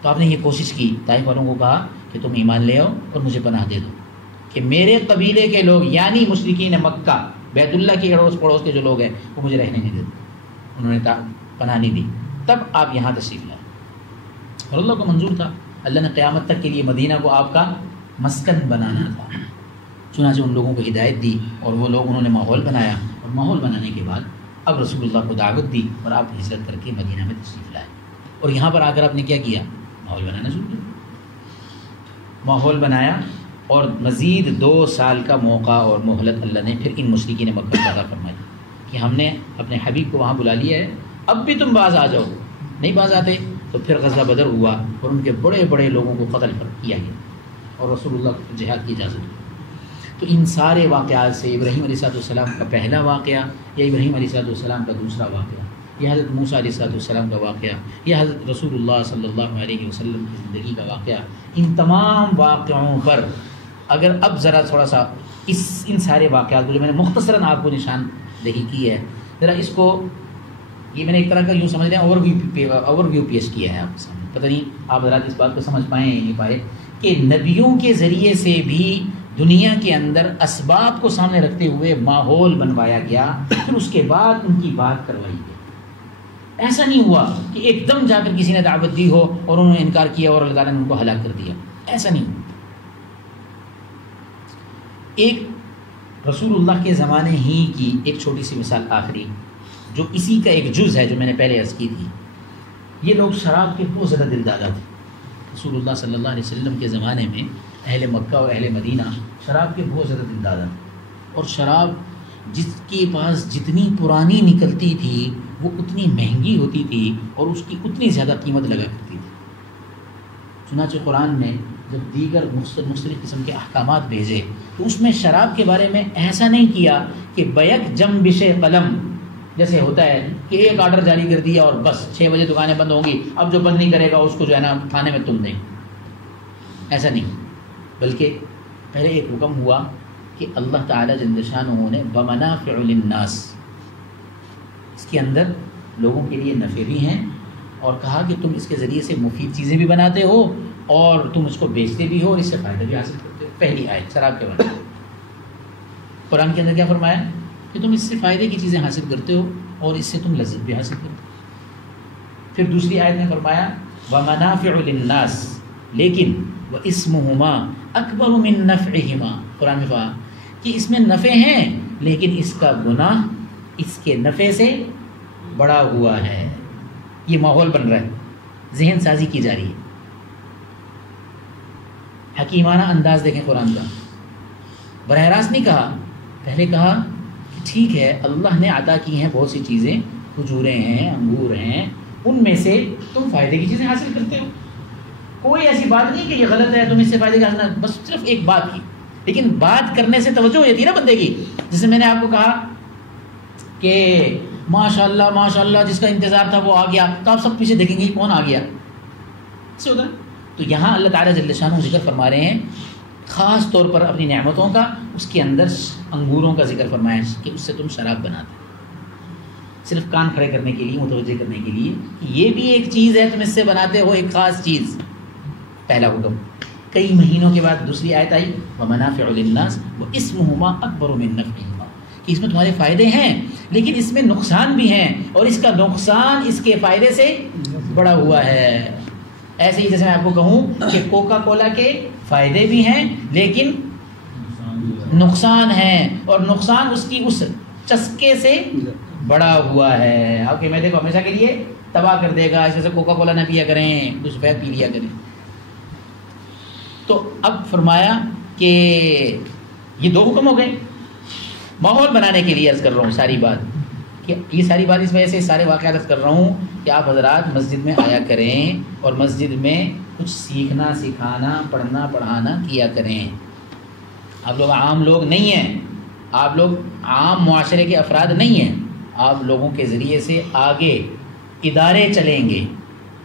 تو آپ نے یہ کوشش کی، طائف والوں کو کہا کہ تم ایمان لے آؤ اور مجھے پناہ دے دو کہ میرے قبیلے کے لوگ یعنی مشرکین مکہ، بیت اللہ کے اڑوس پڑوس کے جو لوگ ہیں وہ مجھے رہنے نہیں دیتے. انہوں نے پناہ نہیں دی. تب آپ یہاں تشریف لائے اور اللہ کو منظور تھا، اللہ نے قیامت تک کے لیے مدینہ کو آپ کا مسکن بنانا تھا. چنانچہ ان لوگوں کو ہدایت دی اور وہ لوگ انہوں نے ماحول بنایا، اور ماحول بنانے کے بعد اب رسول اللہ کو دعوت دی اور آپ ہجرت کر کے مدینہ میں تشریف لائے. اور یہاں پر آ کر آپ نے کیا کیا؟ ماحول بنانا شروع کیا. ماحول بنایا اور مزید 2 سال کا موقع اور مہلت اللہ نے پھر ان مشرکین مکہ کو عطا فرمائی کہ ہم نے اپنے حبیب کو وہاں بلا لیا ہے، اب بھی تم باز آ جاؤ. نہیں باز آتے تو پھر غزوہ بدر ہوا اور ان کے بڑے بڑے لوگوں کو قتل کیا گیا اور رسول اللہ کو جہاد کی اجازت دی. تو ان سارے واقعات سے ابراہیم علیہ السلام کا پہلا واقعہ، یا ابراہیم علیہ السلام کا دوسرا واقعہ، یا حضرت موسیٰ علیہ السلام کا واقعہ، یا حضرت رسول اللہ صلی اللہ علیہ وسلم کی زندگی کا واقعہ، ان تمام واقعوں پر اگر اب ذرا تھوڑا سا ان سارے واقعات کو جو میں نے مختصراً آپ کو نشاندہی کی ہے، ذرا اس کو یہ میں نے ایک طرح کا یوں سمجھ لیں اوور ویو پیش کیا ہے آپ کے سامنے. پتہ نہیں آپ حضرات اس بات کو سمجھ پائیں یا نہیں پائے کہ نبیوں کے ذریعے سے بھی دنیا کے اندر اسباب کو سامنے رکھتے ہوئے ماحول بنوایا گیا، پھر اس کے بعد ان کی بات کروائی گئی. ایسا نہیں ہوا کہ ایک دم جا کر کسی نے دعوت دی ہو اور انہوں نے انکار کیا اور اللہ تعالیٰ نے ان کو ہلاک کر دیا. ایسا نہیں ہوا. ایک رسول اللہ کے زمانے ہی کی ایک چھوٹی سی مثال آخری، جو اسی کا ایک جز ہے جو میں نے پہلے عرض کی تھی. یہ لوگ شراب کے بہت زیادہ دلدادہ تھے. رسول اللہ صلی اللہ علیہ وسلم کے زمانے میں اہل مکہ اور اہل مدینہ شراب کے بہت زیادہ دلدادہ تھے، اور شراب جس کے پاس جتنی پرانی نکلتی تھی وہ اتنی مہنگی ہوتی تھی اور اس کی اتنی زیادہ قیمت لگا کرتی تھی. چنانچہ قرآن نے جب دیگر مختلف قسم کے احکامات بھیجے تو اس میں شراب کے بارے میں ایسا نہیں کیا کہ بیک جنبش قلم جیسے ہوتا ہے کہ ایک آرڈر جاری کر دیا اور بس 6 بجے دکانیں بند ہوں گی، اب جو بند نہیں کرے گا اس کو جو ہے نا کھانے میں تم دیں. ایسا نہیں، بلکہ پہلے ایک حکم ہوا کہ اللہ تعالیٰ جل شانہ نے ومنافع للناس، اس کے اندر لوگوں کے لیے نفع بھی ہیں، اور کہا کہ تم اس کے ذریعے سے مفید چیزیں بھی بناتے ہو اور تم اس کو بیچتے بھی ہو اور اس سے فائدہ بھی حاصل کرتے ہو. پہلی آیت شراب کے بارے میں قرآن کے اندر کیا فرمایا کہ تم اس سے فائدے کی چیزیں حاصل کرتے ہو اور اس سے تم لذت بھی حاصل کرتے ہو. پھر دوسری آیت میں فرمایا ومنافع للناس لیکن واسمهما اکبر من نفعهما. قرآن میں کہا کہ اس میں نفع ہیں لیکن اس کا گناہ اس کے نفع سے بڑا ہوا ہے. یہ ماحول بن رہا ہے، ذہن سازی کی جا رہی ہے. حکیمانہ انداز دیکھیں قرآن کا. براہ راست نہیں کہا، پہلے کہا کہ ٹھیک ہے اللہ نے عطا کی ہیں بہت سی چیزیں، کھجوریں ہیں، انگور ہیں، ان میں سے تم فائدے کی چیزیں حاصل کرتے ہو. کوئی ایسی بات نہیں کہ یہ غلط ہے تم اس سے فائدے کا حاصل، بس صرف ایک بات کی. لیکن بات کرنے سے توجہ ہو جاتی ہے نا بندے کی. جیسے میں نے آپ کو کہا کہ ماشاء اللہ جس کا انتظار تھا وہ آ گیا، تو آپ سب پیچھے دیکھیں گے کون آ گیا. ایسے ہوتا ہے. تو یہاں اللہ تعالیٰ جل شانہ ذکر فرما رہے ہیں خاص طور پر اپنی نعمتوں کا، اس کے اندر انگوروں کا ذکر فرمایا کہ اس سے تم شراب بناتے، صرف کان کھڑے کرنے کے لیے، متوجہ کرنے کے لیے کہ یہ بھی ایک چیز ہے، تم اس سے بناتے ہو ایک خاص چیز. پہلا حکم. کئی مہینوں کے بعد دوسری آیت آئی ومنافع للناس واسمهما اکبر من نفعهما، کہ اس میں تمہارے فائدے ہیں لیکن اس میں نقصان بھی ہیں اور اس کا نقصان اس کے فائدے سے بڑا ہوا ہے. ایسے ہی جیسے میں آپ کو کہوں کہ کوکا کولا کے فائدے بھی ہیں لیکن نقصان ہیں، اور نقصان اس کی اس چسکے سے بڑا ہوا ہے. آپ کے معدے کو ہمیشہ کے لیے تباہ کر دے گا. اس وجہ سے کوکا کولا نہ پیا کریں، کچھ فیض پی لیا کریں. تو اب فرمایا کہ یہ 2 حکم ہو گئے. ماحول بنانے کے لیے عرض کر رہا ہوں ساری بات، کہ یہ ساری بات اس وجہ سے سارے واقعات عرض کر رہا ہوں کہ آپ حضرات مسجد میں آیا کریں اور مسجد میں کچھ سیکھنا سکھانا پڑھنا پڑھانا کیا کریں. آپ لوگ عام لوگ نہیں ہیں، آپ لوگ عام معاشرے کے افراد نہیں ہیں. آپ لوگوں کے ذریعے سے آگے ادارے چلیں گے،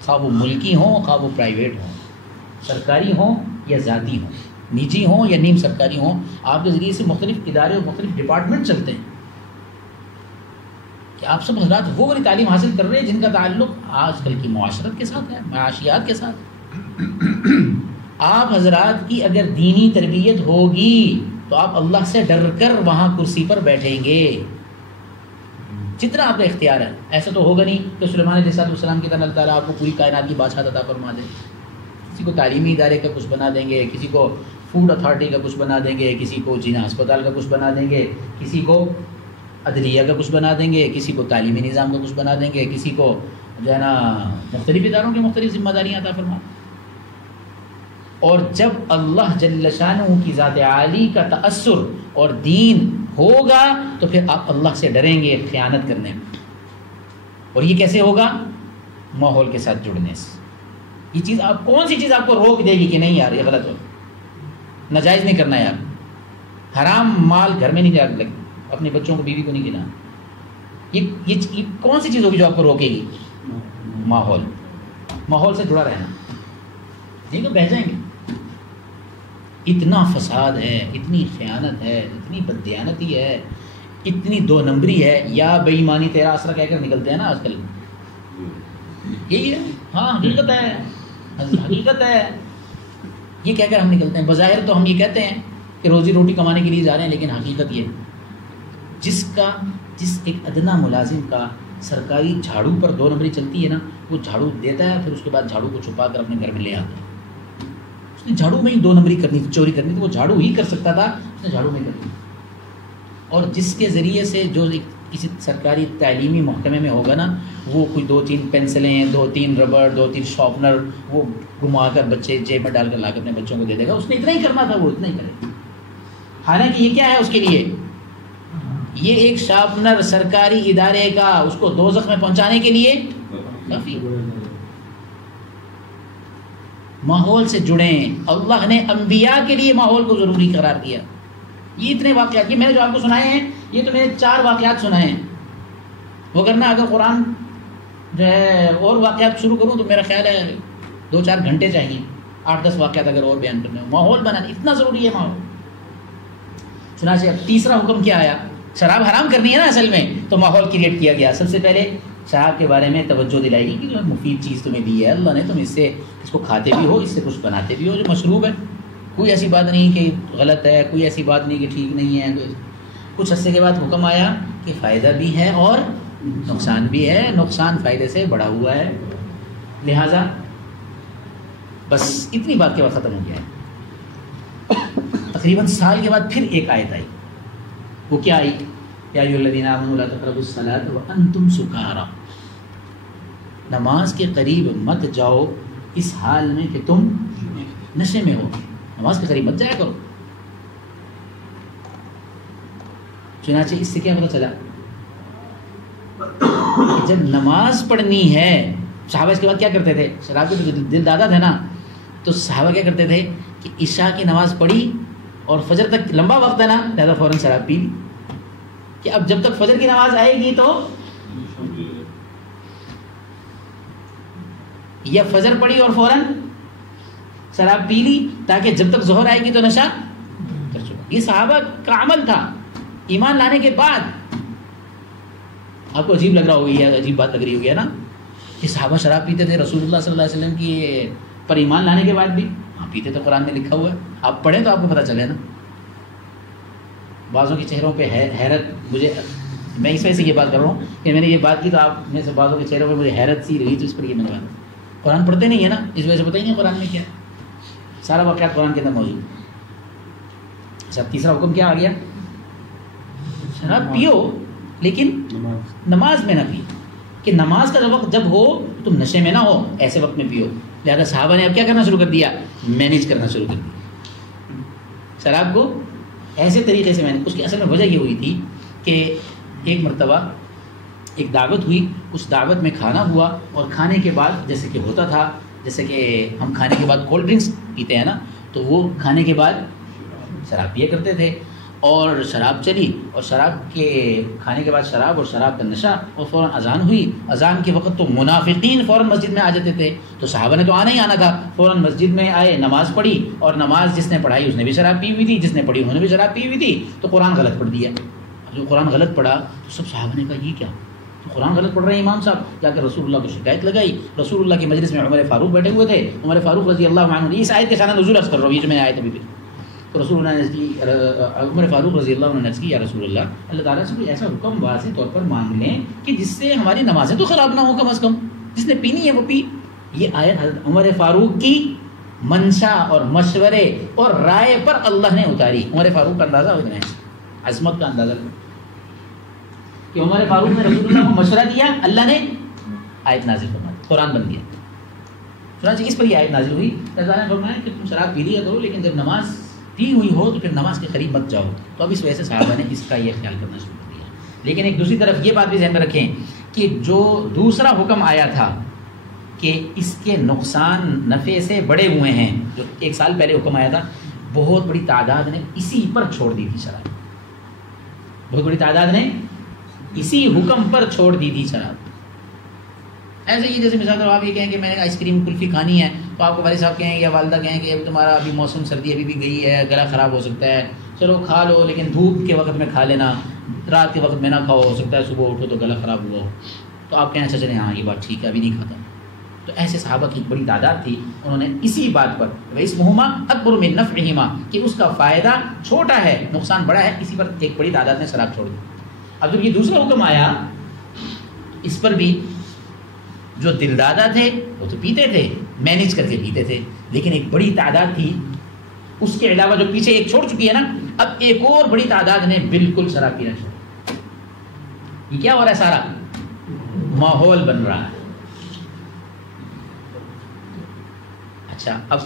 خواہ وہ ملکی ہوں خواہ وہ پرائیویٹ ہوں، سرکاری ہوں یا ذاتی ہوں، نجی ہوں یا نیم سرکاری ہوں، آپ کے ذریعے سے مختلف ادارے اور مختلف ڈپارٹمنٹ چلتے ہیں کہ آپ سب حضرات وہ والی تعلیم حاصل کر رہے ہیں جن کا تعلق آج کل کی معاشرت کے ساتھ ہے، معاشیات کے ساتھ۔ آپ حضرات کی اگر دینی تربیت ہوگی تو آپ اللہ سے ڈر کر وہاں کرسی پر بیٹھیں گے جتنا آپ کا اختیار ہے۔ ایسا تو ہوگا نہیں کہ سلیمان علیہ السلام کی طرح اللہ تعالیٰ آپ کو پوری کائنات کی بادشاہت عطا فرما دے، کسی کو تعلیمی ادارے کا کچھ بنا دیں گے، کسی کو فوڈ اتھارٹی کا کچھ بنا دیں گے، کسی کو جینا ہسپتال کا کچھ بنا دیں گے، کسی کو عدلیہ کا کچھ بنا دیں گے، کسی کو تعلیمی نظام کا کچھ بنا دیں گے، کسی کو جو ہے نا مختلف اداروں کی مختلف ذمہ داریاں عطا فرما۔ اور جب اللہ جل شانہ کی ذات عالی کا تأثر اور دین ہوگا تو پھر آپ اللہ سے ڈریں گے خیانت کرنے میں۔ اور یہ کیسے ہوگا؟ ماحول کے ساتھ جڑنے سے۔ یہ چیز آپ کون سی چیز آپ کو روک دے گی کہ نہیں یار یہ غلط ہو، ناجائز نہیں کرنا یار، حرام مال گھر میں نہیں لگ، اپنے بچوں کو بیوی کو نہیں گنا، یہ کون سی چیز ہوگی جو آپ کو روکے گی؟ ماحول سے جڑا رہنا، نہیں تو بہہ جائیں گے۔ اتنا فساد ہے، اتنی خیانت ہے، اتنی بددیانتی ہے، اتنی دو نمبری ہے، یا بے ایمانی تیرا آسرا کہہ کر نکلتے ہیں نا آج کل، یہی ہے، ہاں حقیقت ہے، حقیقت ہے، یہ کہہ کر ہم نکلتے ہیں۔ بظاہر تو ہم یہ کہتے ہیں کہ روزی روٹی کمانے کے لیے جا رہے ہیں، لیکن حقیقت یہ جس ایک ادنا ملازم کا سرکاری جھاڑو پر 2 نمبری چلتی ہے نا، وہ جھاڑو دیتا ہے، پھر اس کے بعد جھاڑو کو چھپا کر اپنے گھر میں لے آتا ہے۔ اس نے جھاڑو میں ہی 2 نمبری کرنی تھی، چوری کرنی تھی، وہ جھاڑو ہی کر سکتا تھا، اس نے جھاڑو میں کرنی۔ اور جس کے ذریعے سے جو کسی سرکاری تعلیمی محکمے میں ہوگا نا، وہ کوئی 2-3 پینسلیں، 2-3 ربڑ، 2-3 شارپنر وہ گھما کر بچے جیب میں ڈال کر لا کے اپنے بچوں کو دے دے گا، اس نے اتنا ہی کرنا تھا، وہ اتنا ہی کرے۔ حالانکہ یہ کیا ہے اس کے لیے؟ یہ ایک شارپنر سرکاری ادارے کا اس کو دوزخ میں پہنچانے کے لیے کافی۔ ماحول سے جڑیں، اللہ نے انبیاء کے لیے ماحول کو ضروری قرار دیا۔ یہ اتنے واقعات، یہ میں نے جو آپ کو سنائے ہیں، یہ تو میں نے 4 واقعات سنائے ہیں، وگرنہ اگر قرآن جو ہے اور واقعات شروع کروں تو میرا خیال ہے 2-4 گھنٹے چاہیے، 8-10 واقعات اگر اور بیان کرنے ہو۔ ماحول بنانا اتنا ضروری ہے ماحول۔ چنانچہ اب تیسرا حکم کیا آیا؟ شراب حرام کرنی ہے نا اصل میں، تو ماحول کریٹ کیا گیا۔ سب سے پہلے شراب کے بارے میں توجہ دلائی گئی کہ جو مفید چیز تمہیں دی ہے اللہ نے، تم اس کو کھاتے بھی ہو، اس سے کچھ بناتے بھی ہو جو مشروب ہے، کوئی ایسی بات نہیں کہ غلط ہے، کوئی ایسی بات نہیں کہ ٹھیک نہیں ہے۔ کچھ عرصے کے بعد حکم آیا کہ فائدہ بھی ہے اور نقصان بھی ہے، نقصان فائدے سے بڑا ہوا ہے، لہٰذا بس اتنی بات کے بعد ختم ہو گیا ہے۔ تقریباً سال کے بعد پھر ایک آیت آئی، وہ کیا آئی؟ یا ایھا الذین آمنوا لا تقربوا الصلاۃ وانتم سکارى، نماز کے قریب مت جاؤ اس حال میں کہ تم نشے میں ہو، نماز کے قریب مت جایا کرو۔ چنانچہ اس سے کیا پتہ چلا کہ جب نماز پڑھنی ہے، صحابہ اس کے بعد کیا کرتے تھے؟ شراب کے تو دل دادا تھے نا، تو صحابہ کیا کرتے تھے کہ عشاء کی نماز پڑھی اور فجر تک لمبا وقت ہے نا، لہٰذا فوراً شراب پی لی، کہ اب جب تک فجر کی نماز آئے گی تو یا فجر پڑھی اور فوراً شراب پی لی، تاکہ جب تک ظہر آئے گی تو نشہ کر چکا۔ یہ صحابہ کا عمل تھا ایمان لانے کے بعد۔ آپ کو عجیب لگ رہا ہوگی، عجیب بات لگ رہی ہوگی نا کہ صحابہ شراب پیتے تھے رسول اللہ صلی اللہ علیہ وسلم کی پر ایمان لانے کے بعد بھی؟ ہاں پیتے تو قرآن میں لکھا ہوا ہے، آپ پڑھیں تو آپ کو پتہ چلے نا۔ بعضوں کے چہروں پہ حیرت، میں اس وجہ سے یہ بات کر رہا ہوں کہ میں نے یہ بات کی تو آپ میں سے بعضوں کے چہروں پہ مجھے حیرت سی رہی، تو اس پر یہ میں نے بات، قرآن پڑھتے نہیں ہے نا، اس وجہ سے پتہ ہی نہیں قرآن میں کیا ہے، سارا واقعات قرآن کے اندر موجود۔ اچھا، تیسرا حکم کیا آ گیا؟ شراب پیو لیکن نماز میں نہ پیو، کہ نماز کا وقت جب ہو تم نشے میں نہ ہو، ایسے وقت میں پیو۔ لہذا صحابہ نے اب کیا کرنا شروع کر دیا؟ مینیج کرنا شروع کر دیا شراب کو ایسے طریقے سے۔ اس کی اصل میں وجہ یہ ہوئی تھی کہ ایک مرتبہ ایک دعوت ہوئی، اس دعوت میں کھانا ہوا، اور کھانے کے بعد جیسے کہ ہوتا تھا، جیسے کہ ہم کھانے کے بعد کولڈ ڈرنکس پیتے ہیں نا، تو وہ کھانے کے بعد شراب پیا کرتے تھے۔ اور شراب چلی اور شراب کے کھانے کے بعد شراب اور شراب کا نشہ اور فوراً اذان ہوئی. اذان کے وقت تو منافقین فوراً مسجد میں آ جاتے تھے. تو صحابہ نے تو آنا ہی آنا تھا, فوراً مسجد میں آئے, نماز پڑھی, اور نماز جس نے پڑھائی اس نے بھی شراب پی ہوئی تھی, جس نے پڑھی انہوں نے بھی شراب پی ہوئی تھی. تو قرآن غلط پڑھ دیا. جو قرآن غلط پڑھا تو سب صحابہ نے کہا یہ کیا, تو قرآن غلط پڑھ رہے ہیں امام صاحب. جا کر رسول اللہ کو شکایت لگائی. رسول اللہ کی مجلس میں عمر فاروق بیٹھے ہوئے تھے. عمر فاروق رضی اللہ عنہ, اس آیت کے ساتھ نزول عرض کر رہا ہوں, یہ جو میں آیت ابھی بھی. تو رسول اللہ نے عمر فاروق رضی اللہ عنہ نے عرض کی یا رسول اللہ, اللہ تعالیٰ سے کوئی ایسا حکم واضح طور پر مانگ لیں کہ جس سے ہماری نمازیں تو خراب نہ ہو, کم از کم جس نے پینی ہے وہ پی. یہ آیت حضرت عمر فاروق کی منشا اور مشورے اور رائے پر اللہ نے اتاری. عمر فاروق کا اندازہ اتنا ہے, عظمت کا اندازہ کہ عمر فاروق نے رسول اللہ کو مشورہ دیا, اللہ نے آیت نازل فرمائی, قرآن بن گیا. چنانچہ اس پر یہ آیت نازل ہوئی. اللہ تعالیٰ نے فرمایا کہ تم شراب پی لیا کرو, لیکن جب نماز پی ہوئی ہو تو پھر نماز کے قریب مت جاؤ. تو اب اس وجہ سے صحابہ نے اس کا یہ خیال کرنا شروع کر دیا. لیکن ایک دوسری طرف یہ بات بھی ذہن میں رکھیں کہ جو دوسرا حکم آیا تھا کہ اس کے نقصان نفع سے بڑے ہوئے ہیں, جو ایک سال پہلے حکم آیا تھا, بہت بڑی تعداد نے اسی پر چھوڑ دی تھی شراب. بہت بڑی تعداد نے اسی حکم پر چھوڑ دی تھی شراب. ایسے ہی جیسے مثال طور آپ یہ کہیں کہ میں نے آئس کریم کلفی کھانی ہے, تو آپ کو والد صاحب کہیں یا والدہ کہیں کہ اب تمہارا ابھی موسم سردی ابھی بھی گئی ہے, گلا خراب ہو سکتا ہے, چلو کھا لو لیکن دھوپ کے وقت میں کھا لینا, رات کے وقت میں نہ کھاؤ, ہو سکتا ہے صبح اٹھو تو گلا خراب ہوا ہو. تو آپ کہیں اچھا چلیں ہاں یہ بات ٹھیک ہے ابھی نہیں کھاتا. تو ایسے صحابہ کی بڑی تعداد تھی, انہوں نے اسی بات پر وَإِسْمُهُمَا أَكْبَرُ مِن نَفْعِهِمَا کہ اس کا فائدہ چھوٹا ہے نقصان بڑا ہے, اسی پر ایک بڑی تعداد نے شراب چھوڑ دی. اب جب یہ دوسرا حکم آیا اس پر بھی جو دل دادا تھے وہ تو پیتے تھے, مینیج کر کے پیتے تھے, لیکن ایک بڑی تعداد تھی اس کے علاوہ جو پیچھے ایک چھوڑ چکی ہے نا, اب ایک اور بڑی تعداد نے بالکل شراب پینا چھوڑا. یہ کیا ہو رہا ہے, سارا ماحول بن رہا ہے. اچھا اب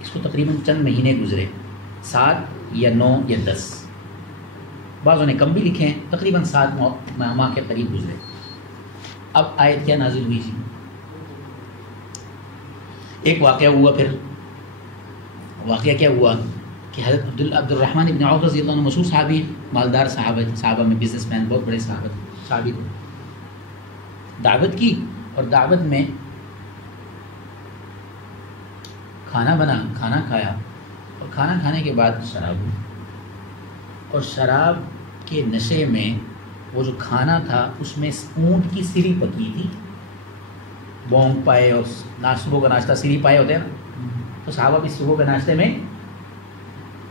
اس کو تقریباً چند مہینے گزرے, 7 یا 9 یا 10, بعضوں نے کم بھی لکھے ہیں, تقریباً 7 ماہ کے قریب گزرے. اب آیت کیا نازل ہوئی تھی؟ ایک واقعہ ہوا. پھر واقعہ کیا ہوا کہ حضرت عبد الرحمن ابن عوف رضی اللہ عنہ مشہور صحابی, مالدار صحابہ میں بزنس مین, بہت بڑے صحابی تھے. دعوت کی اور دعوت میں کھانا بنا, کھانا کھایا, اور کھانا کھانے کے بعد شراب ہوئی. اور شراب کے نشے میں وہ جو کھانا تھا اس میں اونٹ کی سری پکی تھی, بونگ پائے, اور صبح کا ناشتہ سری پائے ہوتے ہیں نا, تو صحابہ بھی صبح کے ناشتے میں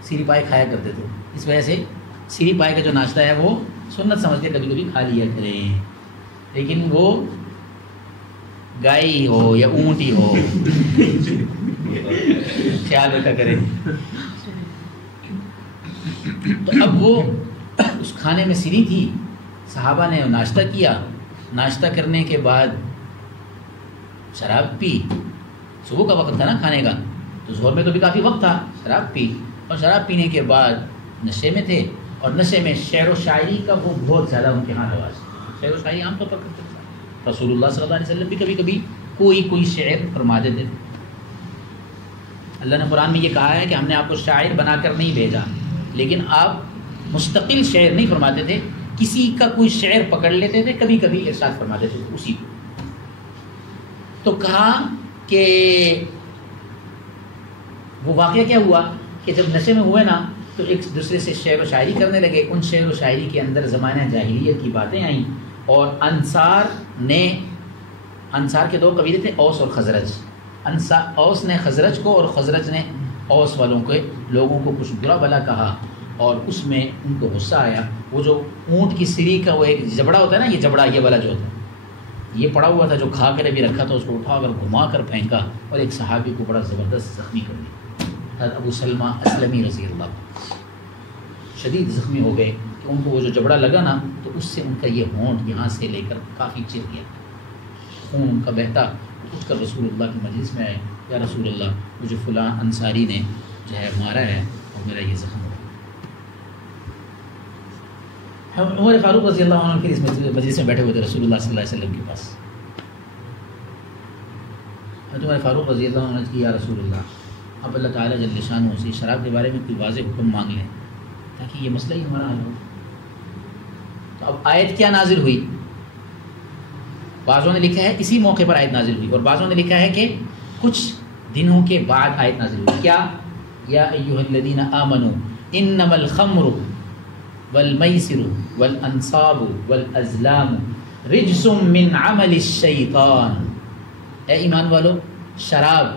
سری پائے کھایا کرتے تھے. اس وجہ سے سری پائے کا جو ناشتہ ہے وہ سنت سمجھ کے کبھی کبھی کھا لیا کریں, لیکن وہ گائے ہو یا اونٹ ہی ہو خیال رکھا کریں. تو اب وہ اس کھانے میں سری تھی, صحابہ نے ناشتہ کیا, ناشتہ کرنے کے بعد شراب پی. صبح کا وقت تھا نا کھانے کا, تو ظہر میں تو بھی کافی وقت تھا, شراب پی, اور شراب پینے کے بعد نشے میں تھے, اور نشے میں شعر و شاعری کا وہ بہت زیادہ ان کے ہاں رواج. شعر و شاعری عام طور پر کرتے تھے, رسول اللہ صلی اللہ علیہ وسلم بھی کبھی کبھی کوئی شعر فرما دیتے تھے. اللہ نے قرآن میں یہ کہا ہے کہ ہم نے آپ کو شاعر بنا کر نہیں بھیجا, لیکن آپ مستقل شعر نہیں فرماتے تھے, کسی کا کوئی شعر پکڑ لیتے تھے, کبھی کبھی ارشاد فرما دیتے تھے اسی کو. تو کہا کہ وہ واقعہ کیا ہوا کہ جب نشے میں ہوئے نا تو ایک دوسرے سے شعر و شاعری کرنے لگے. ان شعر و شاعری کے اندر زمانہ جاہلیت کی باتیں آئیں, اور انصار کے 2 قبیلے تھے, اوس اور خزرج. اوس نے خزرج کو اور خزرج نے اوس والوں کے لوگوں کو کچھ برا بلا کہا, اور اس میں ان کو غصہ آیا. وہ جو اونٹ کی سری کا وہ ایک جبڑا ہوتا ہے نا, یہ جبڑا یہ والا جو ہوتا ہے, یہ پڑا ہوا تھا جو کھا کر ابھی رکھا تھا, اس کو اٹھا کر گھما کر پھینکا, اور ایک صحابی کو بڑا زبردست زخمی کر دیا. حضرت ابو سلمہ اسلمی رضی اللہ شدید زخمی ہو گئے کہ ان کو وہ جو جبڑا لگا نا, تو اس سے ان کا یہ ہونٹ یہاں سے لے کر کافی چر گیا, خون ان کا بہتا. اٹھ کر رسول اللہ کی مجلس میں آئے, یا رسول اللہ مجھے فلاں انصاری نے جو ہے مارا ہے اور میرا یہ زخم ہو. عمر فاروق رضی اللہ عنہ پھر اس مجلس میں بیٹھے ہوئے تھے رسول اللہ صلی اللہ علیہ وسلم کے پاس. عمر فاروق رضی اللہ عنہ کی یا رسول اللہ, اب اللہ تعالیٰ جل شانہ سے شراب کے بارے میں کوئی واضح حکم مانگ لیں تاکہ یہ مسئلہ ہی ہمارا حل ہو. تو اب آیت کیا نازل ہوئی؟ بعضوں نے لکھا ہے اسی موقع پر آیت نازل ہوئی، اور بعضوں نے لکھا ہے کہ کچھ دنوں کے بعد آیت نازل ہوئی. کیا؟ یا ایھا الذین آمنوا انما الخمر والمیسر والانصاب والازلام رجس من عمل الشیطان. اے ایمان والو، شراب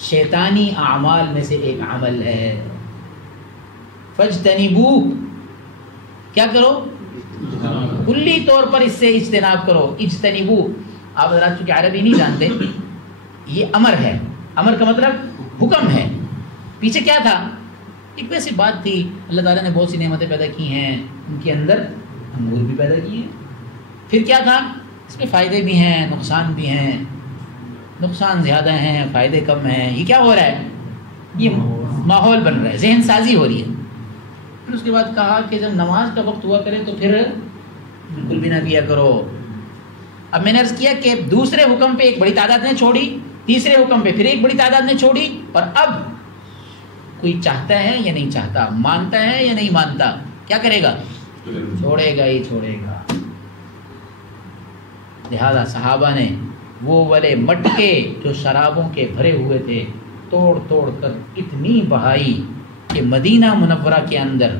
شیطانی اعمال میں سے ایک عمل ہے. فاجتنبوہ، کیا کرو؟ کلی طور پر اس سے اجتناب کرو. اجتنبوہ، آپ حضرات چونکہ عربی نہیں جانتے، یہ امر ہے. امر کا مطلب حکم ہے. پیچھے کیا تھا؟ ایک ویسی بات تھی، اللہ تعالیٰ نے بہت سی نعمتیں پیدا کی ہیں، ان کے اندر انگور بھی پیدا کیے ہیں. پھر کیا تھا؟ اس میں فائدے بھی ہیں، نقصان بھی ہیں. نقصان زیادہ ہیں، فائدے کم ہیں. یہ کیا ہو رہا ہے؟ یہ ماحول بن رہا ہے، ذہن سازی ہو رہی ہے. پھر اس کے بعد کہا کہ جب نماز کا وقت ہوا کرے تو پھر بالکل بھی نہ پیا کرو. اب میں نے عرض کیا کہ دوسرے حکم پہ ایک بڑی تعداد نے چھوڑی، تیسرے حکم پہ پھر ایک بڑی تعداد نے چھوڑی، اور اب کوئی چاہتا ہے یا نہیں چاہتا، مانتا ہے یا نہیں مانتا، کیا کرے گا؟ چھوڑے گا ہی چھوڑے گا. لہذا صحابہ نے وہ والے مٹکے جو شرابوں کے بھرے ہوئے تھے توڑ توڑ کر اتنی بہائی کہ مدینہ منورہ کے اندر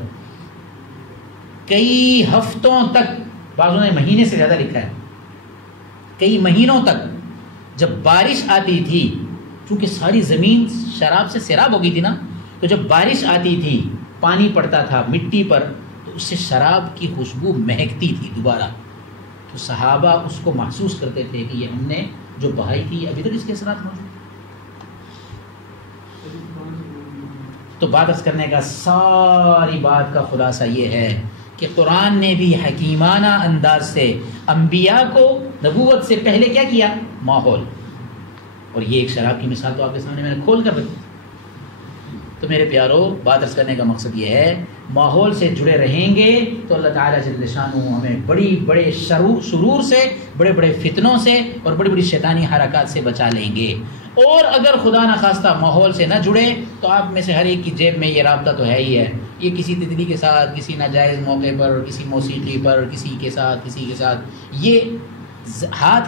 کئی ہفتوں تک، بعضوں نے مہینے سے زیادہ لکھا ہے، کئی مہینوں تک جب بارش آتی تھی، چونکہ ساری زمین شراب سے سیراب ہو گئی تھی نا، تو جب بارش آتی تھی، پانی پڑتا تھا مٹی پر، تو اس سے شراب کی خوشبو مہکتی تھی دوبارہ. تو صحابہ اس کو محسوس کرتے تھے کہ یہ ہم نے جو بہائی تھی ابھی تک اس کے اثرات موجود. تو بات عرض کرنے کا ساری بات کا خلاصہ یہ ہے کہ قرآن نے بھی حکیمانہ انداز سے انبیاء کو نبوت سے پہلے کیا کیا؟ ماحول. اور یہ ایک شراب کی مثال تو آپ کے سامنے میں نے کھول کر رکھی. تو میرے پیارو، بات عرض کرنے کا مقصد یہ ہے، ماحول سے جڑے رہیں گے تو اللہ تعالیٰ جل شانہ ہمیں بڑے شرور سے، بڑے بڑے فتنوں سے اور بڑی بڑی شیطانی حرکات سے بچا لیں گے. اور اگر خدا نخواستہ ماحول سے نہ جڑے تو آپ میں سے ہر ایک کی جیب میں یہ رابطہ تو ہے ہی ہے. یہ کسی تتلی کے ساتھ، کسی ناجائز موقع پر، کسی موسیقی پر، کسی کے ساتھ، یہ ہاتھ